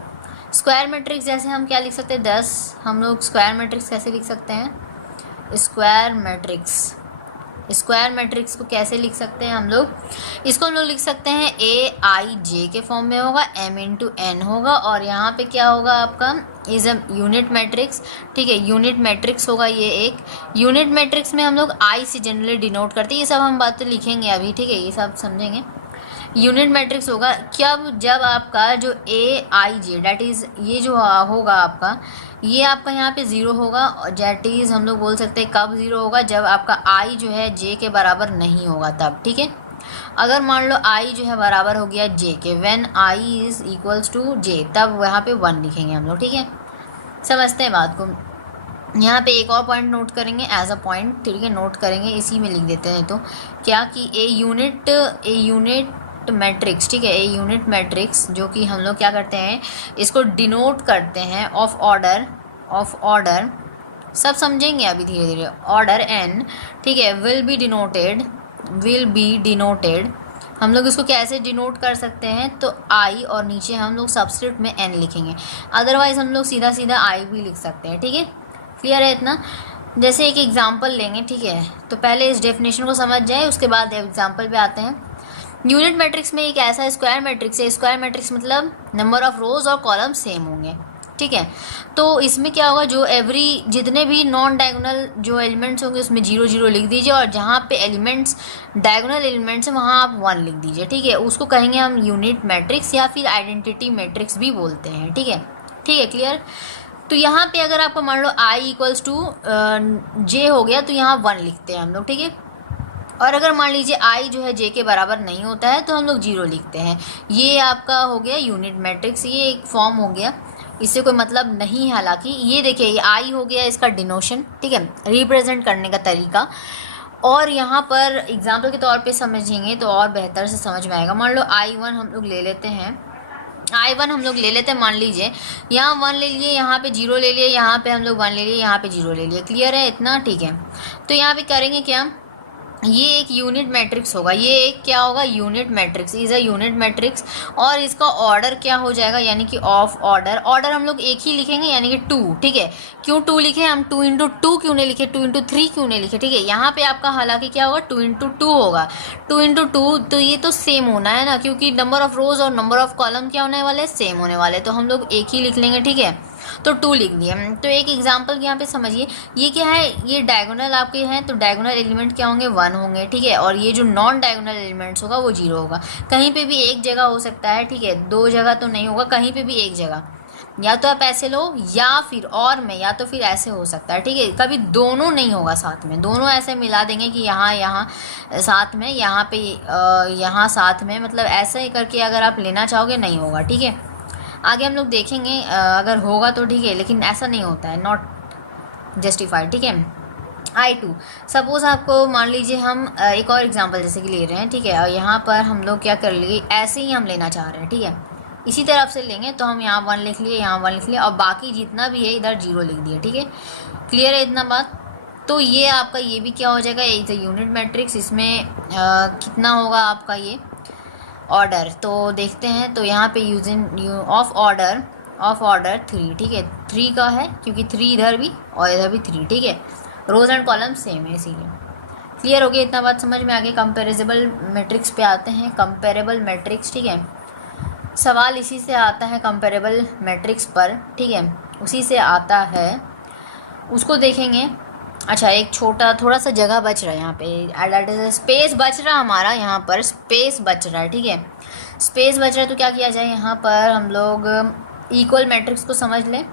स्क्वायर मैट्रिक्स जैसे हम क्या लिख सकते हैं, 10, हम लोग स्क्वायर मैट्रिक्स कैसे लिख सकते हैं, स्क्वायर मैट्रिक्स को कैसे लिख सकते हैं हम लोग, इसको हम लोग लिख सकते हैं AIJ के फॉर्म में होगा, M इंटू N होगा, और यहाँ पे क्या होगा आपका इज अ यूनिट मैट्रिक्स, ठीक है, यूनिट मैट्रिक्स होगा ये एक। यूनिट मैट्रिक्स में हम लोग I से जनरली डिनोट करते हैं, ये सब हम बात तो लिखेंगे अभी, ठीक है, ये सब समझेंगे। यूनिट मैट्रिक्स होगा जब आपका जो AIJ डैट इज़ ये जो होगा आपका, ये आपका यहाँ पे 0 होगा, डैट इज़ हम लोग बोल सकते हैं कब 0 होगा, जब आपका I जो है J के बराबर नहीं होगा तब, ठीक है। अगर मान लो I जो है बराबर हो गया J के, when I is equals to J, तब वहाँ पे 1 लिखेंगे हम लोग, ठीक है। समझते हैं बात को। यहाँ पे एक और पॉइंट नोट करेंगे एज अ पॉइंट, ठीक है, नोट करेंगे, इसी में लिख देते हैं, तो क्या कि ए यूनिट मैट्रिक्स, ठीक है, ए यूनिट मैट्रिक्स जो कि हम लोग क्या करते हैं, इसको डिनोट करते हैं ऑफ ऑर्डर, सब समझेंगे अभी धीरे धीरे, ऑर्डर n, ठीक है, विल बी डिनोटेड हम लोग इसको कैसे डिनोट कर सकते हैं, तो आई और नीचे हम लोग सबस्क्रिप्ट में एन लिखेंगे, अदरवाइज हम लोग सीधा सीधा आई भी लिख सकते हैं, ठीक है। क्लियर है इतना। जैसे एक एग्जांपल लेंगे, ठीक है, तो पहले इस डेफिनेशन को समझ जाए, उसके बाद एग्जांपल पे आते हैं। यूनिट मैट्रिक्स में एक ऐसा स्क्वायर मैट्रिक्स है, स्क्वायर मैट्रिक्स मतलब नंबर ऑफ रोज और कॉलम सेम होंगे, ठीक है। तो इसमें क्या होगा, जो जितने भी नॉन डायगोनल जो एलिमेंट्स होंगे उसमें 0 0 लिख दीजिए, और जहाँ पे एलिमेंट्स डायगोनल एलिमेंट्स हैं वहाँ आप 1 लिख दीजिए, ठीक है। उसको कहेंगे हम यूनिट मैट्रिक्स या फिर आइडेंटिटी मैट्रिक्स भी बोलते हैं, ठीक है। ठीक है, क्लियर। तो यहाँ पे अगर आपको मान लो i इक्वल्स टू जे हो गया, तो यहाँ 1 लिखते हैं हम लोग, ठीक है। और अगर मान लीजिए i जो है j के बराबर नहीं होता है तो हम लोग 0 लिखते हैं। ये आपका हो गया यूनिट मैट्रिक्स, ये एक फॉर्म हो गया, इससे कोई मतलब नहीं है। हालांकि ये देखिए, ये i हो गया इसका डिनोशन, ठीक है, रिप्रेजेंट करने का तरीका। और यहाँ पर एग्जाम्पल के तौर पे समझेंगे तो और बेहतर से समझ में आएगा। मान लो i1 हम लोग ले लेते हैं, मान लीजिए यहाँ 1 ले लिए, यहाँ पे 0 ले लिए, यहाँ पे हम लोग 1 ले लिए, यहाँ पे 0 ले लिए। क्लियर है इतना, ठीक है। तो यहाँ पे करेंगे क्या, ये एक यूनिट मैट्रिक्स होगा, ये एक क्या होगा, unit matrix is a unit matrix. और इसका ऑर्डर क्या हो जाएगा, यानी कि ऑफ ऑर्डर हम लोग एक ही लिखेंगे, यानी कि 2, ठीक है। क्यों 2 लिखे हम, 2 इंटू 2 क्यों नहीं लिखे, 2 इंटू 3 क्यों नहीं लिखे, ठीक है। यहाँ पे आपका हालांकि क्या होगा, 2 इंटू 2 होगा, 2 इंटू 2, तो ये तो सेम होना है ना, क्योंकि नंबर ऑफ रोज और नंबर ऑफ कॉलम क्या होने वाले, सेम होने वाले, तो हम लोग एक ही लिख लेंगे, ठीक है। तो 2 लिख दिया। तो एक एग्जांपल यहाँ पे समझिए, ये क्या है, ये डायगोनल आपके हैं, तो डायगोनल एलिमेंट क्या होंगे, 1 होंगे, ठीक है। और ये जो नॉन डायगोनल एलिमेंट्स होगा वो 0 होगा। कहीं पे भी एक जगह हो सकता है, ठीक है, 2 जगह तो नहीं होगा, कहीं पे भी एक जगह, या तो आप ऐसे लो या फिर और में, या तो फिर ऐसे हो सकता है, ठीक है। कभी दोनों नहीं होगा साथ में, दोनों ऐसे मिला देंगे कि यहाँ साथ में, यहाँ पे यहाँ साथ में, मतलब ऐसे ही करके अगर आप लेना चाहोगे नहीं होगा, ठीक है। आगे हम लोग देखेंगे, अगर होगा तो ठीक है, लेकिन ऐसा नहीं होता है, नॉट जस्टिफाइड, ठीक है। i2 सपोज आपको मान लीजिए हम एक और एग्जांपल जैसे कि ले रहे हैं, ठीक है, और यहाँ पर हम लोग क्या कर लिए, ऐसे ही हम लेना चाह रहे हैं, ठीक है, इसी तरफ से लेंगे, तो हम यहाँ 1 लिख लिए, यहाँ 1 लिख लिया, और बाकी जितना भी है इधर 0 लिख दिया, ठीक है। क्लियर है इतना बात। तो ये आपका ये भी क्या हो जाएगा, इज अ यूनिट मैट्रिक्स। इसमें कितना होगा आपका ये ऑर्डर, तो देखते हैं। तो यहाँ पे यूजिंग ऑफ ऑर्डर 3, ठीक है, 3 का है क्योंकि 3 इधर भी और इधर भी 3, ठीक है। रोज एंड कॉलम सेम है इसीलिए। क्लियर हो गया इतना बात समझ में आ गई। कंपेरेबल मैट्रिक्स पे आते हैं, कंपेरेबल मैट्रिक्स, ठीक है। सवाल इसी से आता है कंपेरेबल मैट्रिक्स पर, ठीक है, उसी से आता है, उसको देखेंगे। अच्छा, एक छोटा थोड़ा सा जगह बच रहा है यहाँ पे, स्पेस बच रहा हमारा, यहाँ पर स्पेस बच रहा है, ठीक है, स्पेस बच रहा है। तो क्या किया जाए, यहाँ पर हम लोग इक्वल मैट्रिक्स को समझ लें,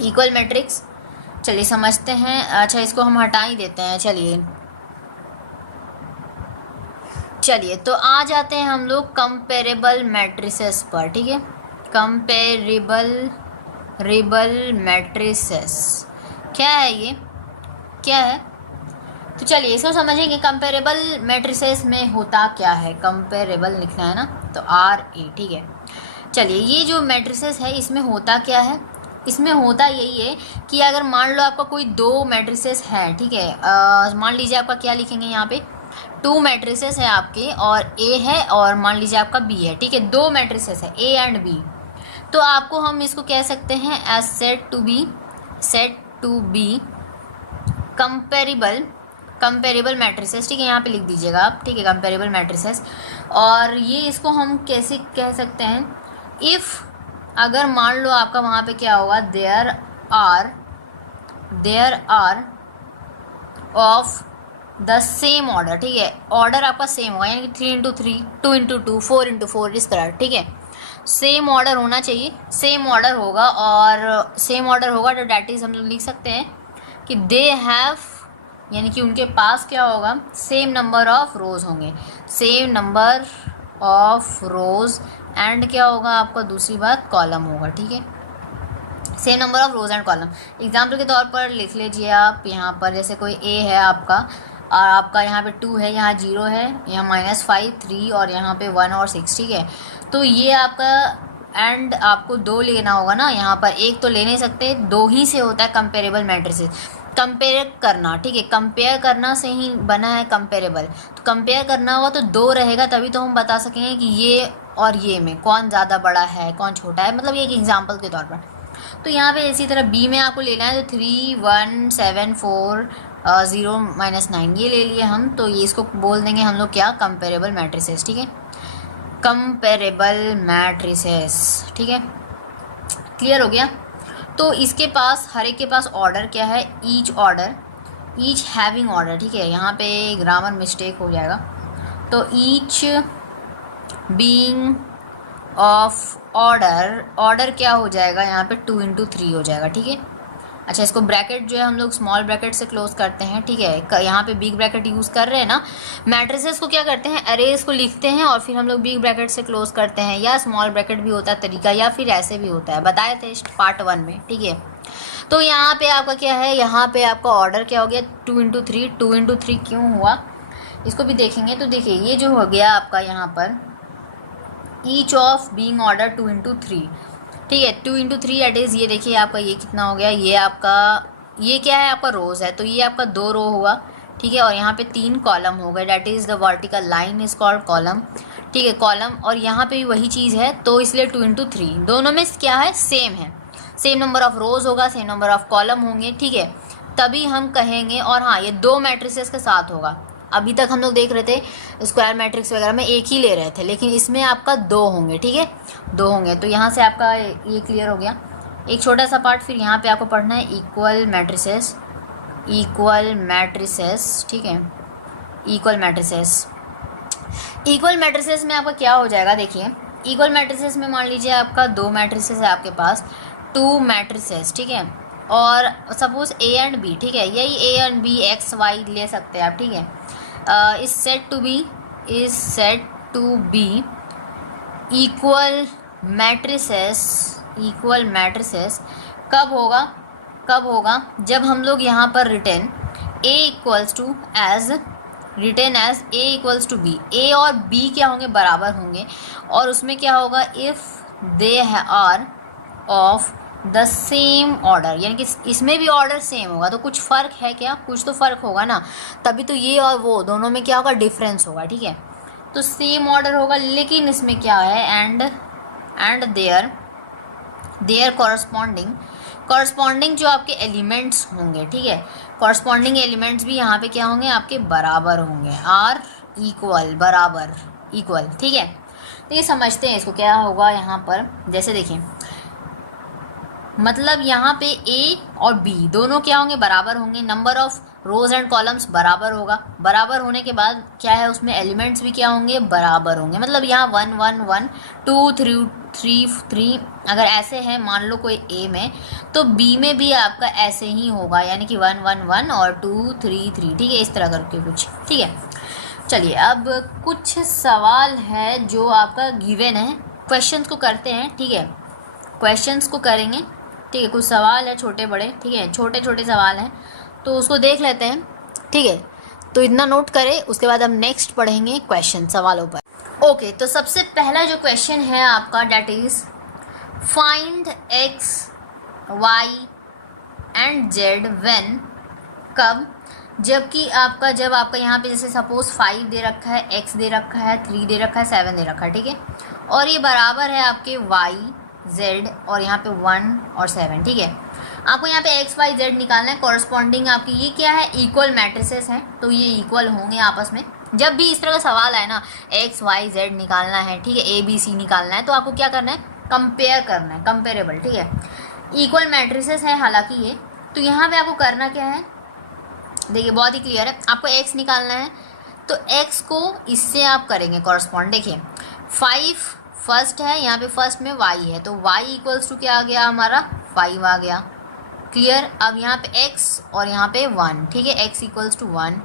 इक्वल मैट्रिक्स, चलिए समझते हैं। अच्छा, इसको हम हटा ही देते हैं, चलिए तो आ जाते हैं हम लोग कंपेरेबल मैट्रिसेस पर, ठीक है। कंपेरेबल मैट्रिसेस क्या है, ये क्या है, तो चलिए इसको समझेंगे। कंपेरेबल मैट्रिसेस में होता क्या है, कंपेरेबल लिखना है ना, तो RA, ठीक है। चलिए, ये जो मैट्रिसेस है इसमें होता क्या है, इसमें होता यही है कि अगर मान लो आपका कोई 2 मैट्रिसेस है, ठीक है, मान लीजिए आपका क्या लिखेंगे यहाँ पे, 2 मैट्रिसेस है आपके, और A है और मान लीजिए आपका B है, ठीक है। 2 मैट्रिसेस है A एंड B, तो आपको हम इसको कह सकते हैं as said to be comparable matrices, ठीक है। यहाँ पे लिख दीजिएगा आप, ठीक है, कंपेरेबल मैट्रिसेस। और ये इसको हम कैसे कह सकते हैं, इफ़ अगर मान लो आपका वहाँ पे क्या होगा, there are of the same order, ठीक है, ऑर्डर आपका सेम होगा, यानी कि 3 इंटू 3, 2 इंटू 2, 4 इंटू 4, इस तरह, ठीक है। सेम ऑर्डर होना चाहिए, सेम ऑर्डर होगा, और सेम ऑर्डर होगा तो डैट इज हम लोग लिख सकते हैं कि दे हैव, यानी कि उनके पास क्या होगा, सेम नंबर ऑफ रोज होंगे, same number of rose, and क्या होगा आपका, दूसरी बात कॉलम होगा, ठीक है, same number of rose and column. Example के तौर पर लिख लीजिए आप, यहाँ पर जैसे कोई A है आपका, और आपका यहाँ पे 2 है, यहाँ 0 है, यहाँ -5, 3 और यहाँ पे 1 और 6, ठीक है। तो ये आपका, एंड आपको 2 लेना होगा ना, यहाँ पर एक तो ले नहीं सकते, 2 ही से होता है कंपेरेबल मैट्रिसेस। कंपेयर करना, ठीक है, कंपेयर करना से ही बना है कंपेरेबल। तो कंपेयर करना होगा तो 2 रहेगा, तभी तो हम बता सकेंगे कि ये और ये में कौन ज़्यादा बड़ा है कौन छोटा है, मतलब ये एक एग्जांपल के तौर पर। तो यहाँ पे इसी तरह बी में आपको लेना है तो 3 1 7 4 0 -9 ये ले लिए हम, तो ये इसको बोल देंगे हम लोग क्या, कंपेरेबल मैट्रिसेस, ठीक है, कंपेरेबल मैट्रिसेस, ठीक है, क्लियर हो गया। तो इसके पास हर एक के पास ऑर्डर क्या है, each order, each having order, ठीक है, यहाँ पे ग्रामर मिस्टेक हो जाएगा, तो each being of order, order क्या हो जाएगा यहाँ पे 2 × 3 हो जाएगा, ठीक है। अच्छा, इसको ब्रैकेट जो है हम लोग स्मॉल ब्रैकेट से क्लोज करते हैं, ठीक है, यहाँ पे बिग ब्रैकेट यूज़ कर रहे हैं ना। मैट्रिसेस को क्या करते हैं, अरेज को लिखते हैं और फिर हम लोग बिग ब्रैकेट से क्लोज करते हैं, या स्मॉल ब्रैकेट भी होता है तरीका, या फिर ऐसे भी होता है, बताए थे पार्ट 1 में, ठीक है। तो यहाँ पे आपका क्या है, यहाँ पे आपका ऑर्डर क्या हो गया 2 × 3, 2 × 3 क्यों हुआ इसको भी देखेंगे। तो देखिए ये जो हो गया आपका यहाँ पर ईच ऑफ बीइंग ऑर्डर 2 × 3, ठीक है, 2 × 3 एट इज़, ये देखिए आपका ये कितना हो गया, ये आपका ये क्या है आपका रोज़ है, तो ये आपका 2 रो हुआ, ठीक है, और यहाँ पे 3 कॉलम हो गए, that is the vertical line is called column, ठीक है, कॉलम, और यहाँ पे भी वही चीज़ है, तो इसलिए 2 × 3 दोनों में क्या है, सेम है, सेम नंबर ऑफ रोज़ होगा, सेम नंबर ऑफ कॉलम होंगे, ठीक है, तभी हम कहेंगे। और हाँ, ये 2 मैट्रिसेस के साथ होगा। अभी तक हम लोग देख रहे थे स्क्वायर मैट्रिक्स वगैरह में एक ही ले रहे थे, लेकिन इसमें आपका 2 होंगे, ठीक है, 2 होंगे। तो यहाँ से आपका ये क्लियर हो गया। एक छोटा सा पार्ट फिर यहाँ पे आपको पढ़ना है, इक्वल मैट्रिसेस, इक्वल मैट्रिसेस, ठीक है, इक्वल मैट्रिसेस। इक्वल मैट्रिसेस में आपका क्या हो जाएगा, देखिए इक्वल मैट्रिसेस में मान लीजिए आपका 2 मैट्रिसेस है आपके पास, 2 मैट्रिसेस, ठीक है, और सपोज ए एंड बी, ठीक है, यही A and B X Y ले सकते हैं आप, ठीक है, is said to be equal matrices, equal matrices कब होगा, कब होगा, जब हम लोग यहाँ पर written A equals to as, written as A equals to B, A और बी क्या होंगे, बराबर होंगे, और उसमें क्या होगा, if they are of the same order, यानी कि इसमें भी ऑर्डर सेम होगा, तो कुछ फ़र्क है क्या, कुछ तो फ़र्क होगा ना, तभी तो ये और वो दोनों में क्या होगा, डिफरेंस होगा, ठीक है, तो सेम ऑर्डर होगा, लेकिन इसमें क्या है, एंड देयर कॉरस्पॉन्डिंग जो आपके एलिमेंट्स होंगे, ठीक है, कॉरस्पॉन्डिंग एलिमेंट्स भी यहाँ पे क्या होंगे, आपके बराबर होंगे, आर इक्वल, बराबर, इक्वल, ठीक है। तो ये समझते हैं इसको क्या होगा यहाँ पर, जैसे देखिए मतलब यहाँ पे ए और बी दोनों क्या होंगे, बराबर होंगे, number of rose and columns बराबर होगा, बराबर होने के बाद क्या है, उसमें एलिमेंट्स भी क्या होंगे, बराबर होंगे, मतलब यहाँ 1 1 1 2 3 3 3 अगर ऐसे है मान लो कोई ए में, तो बी में भी आपका ऐसे ही होगा, यानी कि 1 1 1 और 2 3 3, ठीक है, इस तरह करके कुछ, ठीक है। चलिए अब कुछ सवाल है जो आपका गिवन है, क्वेश्चंस को करते हैं, ठीक है, क्वेश्चंस को करेंगे, ठीक है, कुछ सवाल है छोटे बड़े, ठीक है, छोटे छोटे सवाल हैं, तो उसको देख लेते हैं, ठीक है, तो इतना नोट करें, उसके बाद हम नेक्स्ट पढ़ेंगे क्वेश्चन सवालों पर। ओके, तो सबसे पहला जो क्वेश्चन है आपका, that is find x y and z when, कब, जबकि आपका जब आपका यहाँ पे जैसे सपोज 5 दे रखा है, एक्स दे रखा है, 3 दे रखा है, 7 दे रखा है, ठीक है, और ये बराबर है आपके वाई जेड और यहाँ पे 1 और 7, ठीक है। आपको यहाँ पे एक्स वाई जेड निकालना है, कॉरस्पॉन्डिंग आपकी ये क्या है, इक्वल मैट्रिसेस हैं, तो ये इक्वल होंगे आपस में। जब भी इस तरह का सवाल आए ना, एक्स वाई जेड निकालना है, ठीक है, ए बी सी निकालना है, तो आपको क्या करना है, कंपेयर करना है, कंपेरेबल, ठीक है, इक्वल मैट्रिसेस है हालांकि ये। तो यहाँ पे आपको करना क्या है, देखिए बहुत ही क्लियर है, आपको एक्स निकालना है, तो एक्स को इससे आप करेंगे कॉरस्पॉन्ड, देखिए 5 फर्स्ट है, यहाँ पे फर्स्ट में y है, तो y इक्वल्स टू क्या आ गया हमारा, 5 आ गया, क्लियर। अब यहाँ पे x और यहाँ पे 1, ठीक है, x इक्वल्स टू 1।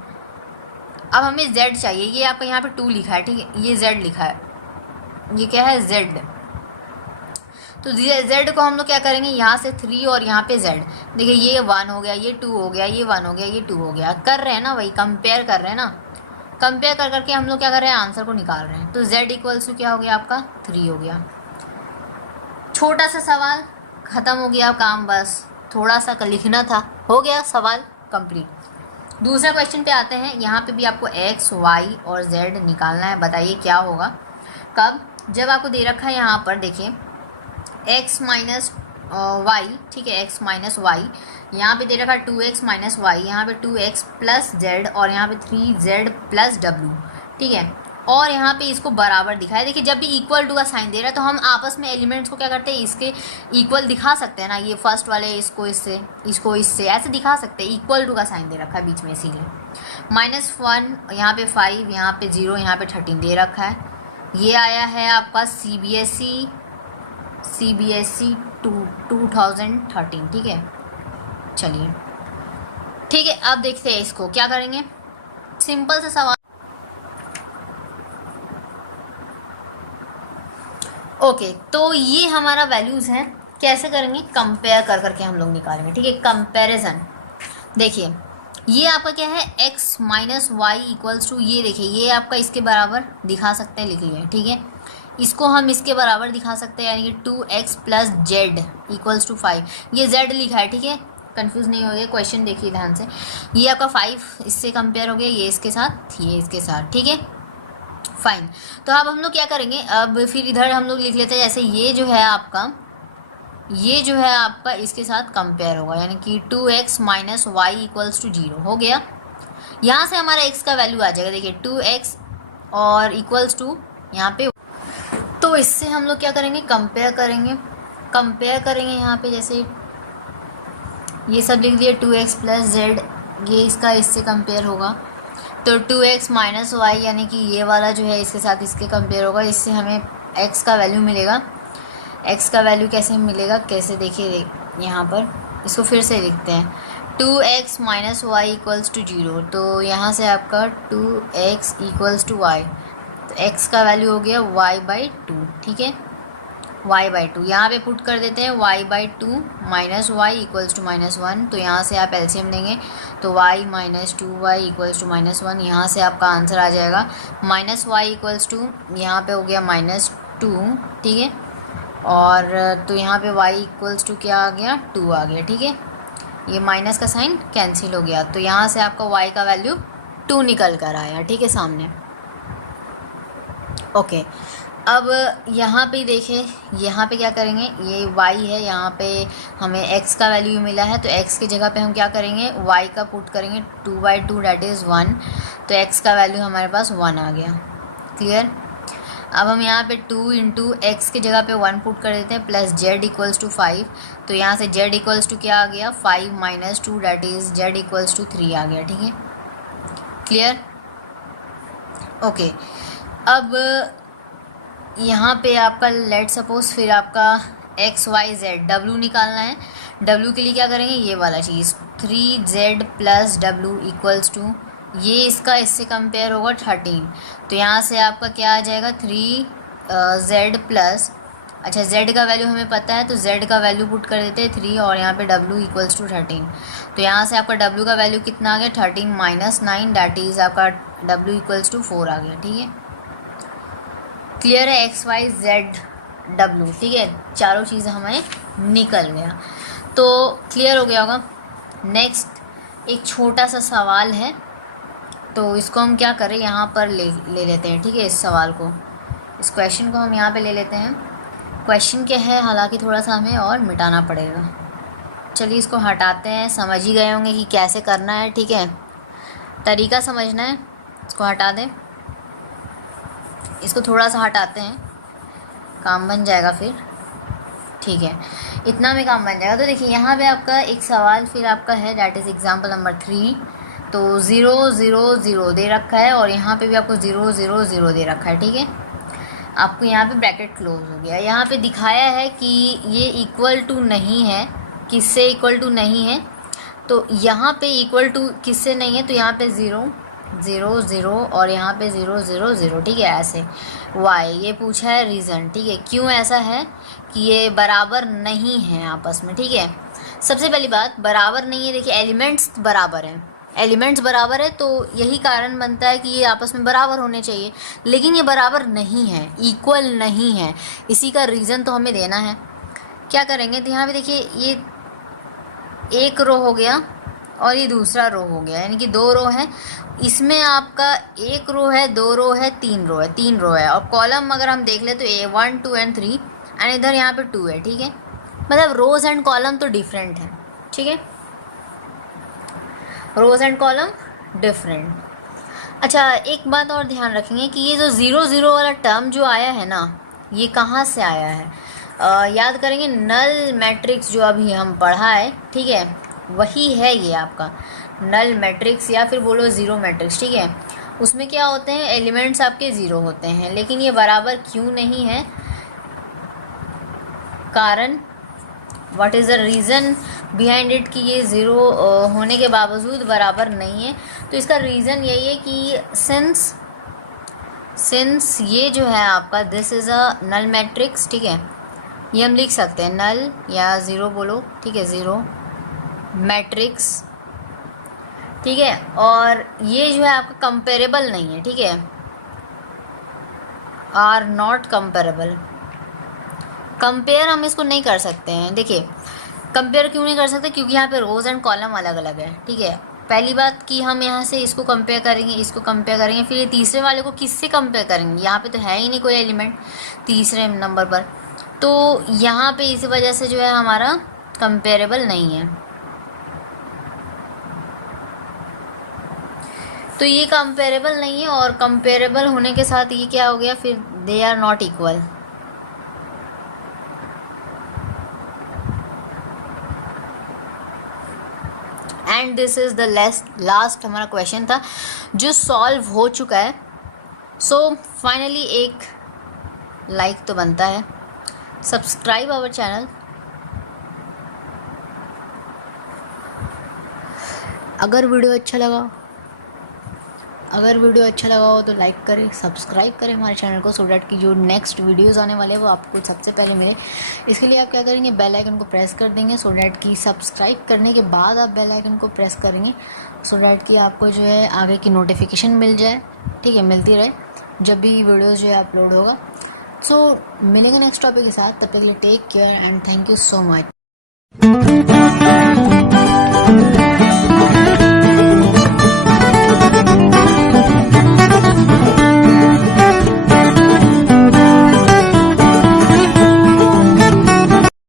अब हमें z चाहिए, ये आपका यहाँ पे 2 लिखा है, ठीक है, ये z लिखा है, ये क्या है, z, तो z को हम लोग क्या करेंगे, यहाँ से 3 और यहाँ पे z, देखिए ये 1 हो गया, ये 2 हो गया, ये 1 हो गया, ये 2 हो गया, कर रहे हैं ना, वही कंपेयर कर रहे हैं ना, कंपेयर कर करके हम लोग क्या कर रहे हैं, आंसर को निकाल रहे हैं। तो z इक्वल्स टू क्या हो गया आपका, 3 हो गया। छोटा सा सवाल, ख़त्म हो गया काम, बस थोड़ा सा लिखना था, हो गया सवाल कंप्लीट। दूसरा क्वेश्चन पे आते हैं। यहाँ पे भी आपको x, y और z निकालना है। बताइए क्या होगा, कब, जब आपको दे रखा है यहाँ पर देखिए x माइनस वाई, ठीक है, x माइनस वाई, यहाँ पे दे रखा है 2x माइनस वाई, यहाँ पे 2x प्लस जेड और यहाँ पे 3z प्लस डब्ल्यू, ठीक है, और यहाँ पे इसको बराबर दिखाया। देखिए जब भी इक्वल टू का साइन दे रहा है तो हम आपस में एलिमेंट्स को क्या करते हैं, इसके इक्वल दिखा सकते हैं ना, ये फर्स्ट वाले इसको इससे, इसको इससे, ऐसे दिखा सकते हैं। इक्वल टू का साइन दे रखा है बीच में, इसीलिए -1, यहाँ पे 5, यहाँ पे 0, यहाँ पे 13 दे रखा है। ये आया है आपका CBSE 2013, ठीक है। चलिए ठीक है, अब देखते हैं इसको क्या करेंगे। सिंपल सा सवाल। ओके, तो ये हमारा वैल्यूज़ हैं। कैसे करेंगे, कंपेयर कर करके हम लोग निकालेंगे, ठीक है। कंपैरिजन, देखिए ये आपका क्या है, x minus y equals to, ये देखिए ये आपका इसके बराबर दिखा सकते हैं, लिख लिए, ठीक है। इसको हम इसके बराबर दिखा सकते हैं, यानी कि 2x plus Z equals to 5। ये z लिखा है, ठीक है, कंफ्यूज नहीं हो गया। क्वेश्चन देखिए ध्यान से, ये आपका 5 इससे कंपेयर हो गया, ये इसके साथ, ये इसके साथ, ठीक है, फाइन। तो अब हम लोग क्या करेंगे, अब फिर इधर हम लोग लिख लेते हैं, जैसे ये जो है आपका, ये जो है आपका इसके साथ कंपेयर होगा, यानी कि 2x minus y equals to 0 हो गया। यहाँ से हमारा x का वैल्यू आ जाएगा, देखिए 2x और इक्वल्स टू यहाँ पे। तो इससे हम लोग क्या करेंगे, कंपेयर करेंगे यहाँ पे, जैसे ये सब लिख दिए 2x प्लस जेड, ये इसका इससे कंपेयर होगा। तो 2x माइनस वाई यानी कि ये वाला जो है इसके साथ इसके कंपेयर होगा। इससे हमें x का वैल्यू मिलेगा। x का वैल्यू कैसे मिलेगा, कैसे, देखिए यहाँ पर इसको फिर से लिखते हैं, 2x minus y equals to 0। तो यहाँ से आपका 2x इक्वल्स टू वाई, तो x का वैल्यू हो गया y/2, ठीक है, y/2। यहाँ पे पुट कर देते हैं y/2 minus y equals to -1। तो यहाँ से आप एलसीएम देंगे तो y minus 2y equals to -1। यहाँ से आपका आंसर आ जाएगा -y इक्वल्स टू, यहाँ पे हो गया -2, ठीक है, और तो यहाँ पे y इक्वल्स टू क्या आ गया, 2 आ गया, ठीक है। ये माइनस का साइन कैंसिल हो गया, तो यहाँ से आपका y का वैल्यू 2 निकल कर आया, ठीक है, सामने। ओके, अब यहाँ पे देखें, यहाँ पे क्या करेंगे, ये y है, यहाँ पे हमें x का वैल्यू मिला है, तो x की जगह पे हम क्या करेंगे, y का पुट करेंगे, 2/2 दैट इज़ 1। तो x का वैल्यू हमारे पास 1 आ गया, क्लियर। अब हम यहाँ पे 2 इंटू एक्स की जगह पे 1 पुट कर देते हैं, प्लस z इक्वल्स टू 5। तो यहाँ से z इक्वल्स टू क्या आ गया, 5 minus 2 that is z equals to 3 आ गया, ठीक है, क्लियर। ओके, अब यहाँ पे आपका लेट सपोज फिर आपका x y z w निकालना है। w के लिए क्या करेंगे, ये वाला चीज़ 3z plus w equals to, ये इसका इससे कंपेयर होगा 13। तो यहाँ से आपका क्या आ जाएगा, 3z प्लस, अच्छा z का वैल्यू हमें पता है, तो z का वैल्यू पुट कर देते हैं 3 और यहाँ पे w इक्वल्स टू 13। तो यहाँ से आपका w का वैल्यू कितना आ गया, 13 माइनस 9 दैट इज़ आपका w इक्वल्स टू 4 आ गया, ठीक है, क्लियर है। x y z w, ठीक है, चारों चीज़ें हमें निकल गया, तो क्लियर हो गया होगा। नेक्स्ट एक छोटा सा सवाल है, तो इसको हम क्या करें, यहाँ पर ले लेते हैं, ठीक है, इस सवाल को, इस क्वेश्चन को हम यहाँ पे ले लेते हैं। क्वेश्चन क्या है, हालांकि थोड़ा सा हमें और मिटाना पड़ेगा। चलिए इसको हटाते हैं, समझ ही गए होंगे कि कैसे करना है, ठीक है, तरीका समझना है। इसको हटा दें, इसको थोड़ा सा हटाते हैं, काम बन जाएगा फिर, ठीक है, इतना में काम बन जाएगा। तो देखिए यहाँ पे आपका एक सवाल फिर आपका है, दैट इज़ एग्जाम्पल नंबर 3। तो 0 0 0 दे रखा है और यहाँ पे भी आपको 0 0 0 दे रखा है, ठीक है। आपको यहाँ पे ब्रैकेट क्लोज हो गया। यहाँ पे दिखाया है कि ये इक्वल टू नहीं है, किससे इक्वल टू नहीं है, तो यहाँ पे इक्वल टू किससे नहीं है, तो यहाँ पे 0 0 0 और यहाँ पे 0 0 0, ठीक है, ऐसे। वाई ये पूछा है रीज़न, ठीक है, क्यों ऐसा है कि ये बराबर नहीं है आपस में, ठीक है। सबसे पहली बात, बराबर नहीं है, देखिए एलिमेंट्स बराबर हैं, एलिमेंट्स बराबर है, तो यही कारण बनता है कि ये आपस में बराबर होने चाहिए, लेकिन ये बराबर नहीं है, इक्वल नहीं है। इसी का रीज़न तो हमें देना है। क्या करेंगे, तो यहाँ पे देखिए ये एक रो हो गया और ये दूसरा रो हो गया, यानी कि 2 रो है। इसमें आपका 1 रो है, 2 रो है, 3 रो है, 3 रो है। और कॉलम अगर हम देख ले तो 1 2 एंड 3 एंड इधर यहाँ पे 2 है, ठीक है। मतलब रोज एंड कॉलम तो डिफरेंट है, ठीक है, रोज एंड कॉलम डिफरेंट। अच्छा, एक बात और ध्यान रखेंगे कि ये जो 0 0 वाला टर्म जो आया है ना, ये कहाँ से आया है? याद करेंगे नल मैट्रिक्स जो अभी हम पढ़ा है, ठीक है, वही है ये आपका नल मैट्रिक्स या फिर बोलो ज़ीरो मैट्रिक्स, ठीक है। उसमें क्या होते हैं, एलिमेंट्स आपके ज़ीरो होते हैं, लेकिन ये बराबर क्यों नहीं है? कारण, what is the reason behind it कि ये ज़ीरो होने के बावजूद बराबर नहीं है? तो इसका रीज़न यही है कि सिंस ये जो है आपका this is a null matrix, ठीक है, ये हम लिख सकते हैं नल या ज़ीरो बोलो, ठीक है, ज़ीरो मैट्रिक्स, ठीक है। और ये जो है आपका कंपेरेबल नहीं है, ठीक है, आर नॉट कंपेरेबल। कंपेयर हम इसको नहीं कर सकते हैं। देखिए कंपेयर क्यों नहीं कर सकते, क्योंकि यहाँ पे रोज एंड कॉलम अलग अलग है, ठीक है। पहली बात कि हम यहाँ से इसको कंपेयर करेंगे, इसको कंपेयर करेंगे, फिर ये तीसरे वाले को किससे कंपेयर करेंगे? यहाँ पे तो है ही नहीं कोई एलिमेंट तीसरे नंबर पर, तो यहाँ पे इसी वजह से जो है हमारा कंपेरेबल नहीं है। तो ये कंपेरेबल नहीं है, और कंपेरेबल होने के साथ ये क्या हो गया फिर, they are not equal. And this is the last हमारा क्वेश्चन था जो सॉल्व हो चुका है। सो फाइनली एक लाइक तो बनता है, सब्सक्राइब आवर चैनल। अगर वीडियो अच्छा लगा हो तो लाइक करें, सब्सक्राइब करें हमारे चैनल को, सो डैट कि जो नेक्स्ट वीडियोस आने वाले हैं वो आपको सबसे पहले मिले। इसके लिए आप क्या करेंगे, बेल आइकन को प्रेस कर देंगे, सो डैट कि सब्सक्राइब करने के बाद आप बेल आइकन को प्रेस करेंगे, सो डैट कि आपको जो है आगे की नोटिफिकेशन मिल जाए, ठीक है, मिलती रहे जब भी वीडियोज़ जो है अपलोड होगा। सो मिलेंगे नेक्स्ट टॉपिक के साथ, तब तक के लिए take care and thank you so much.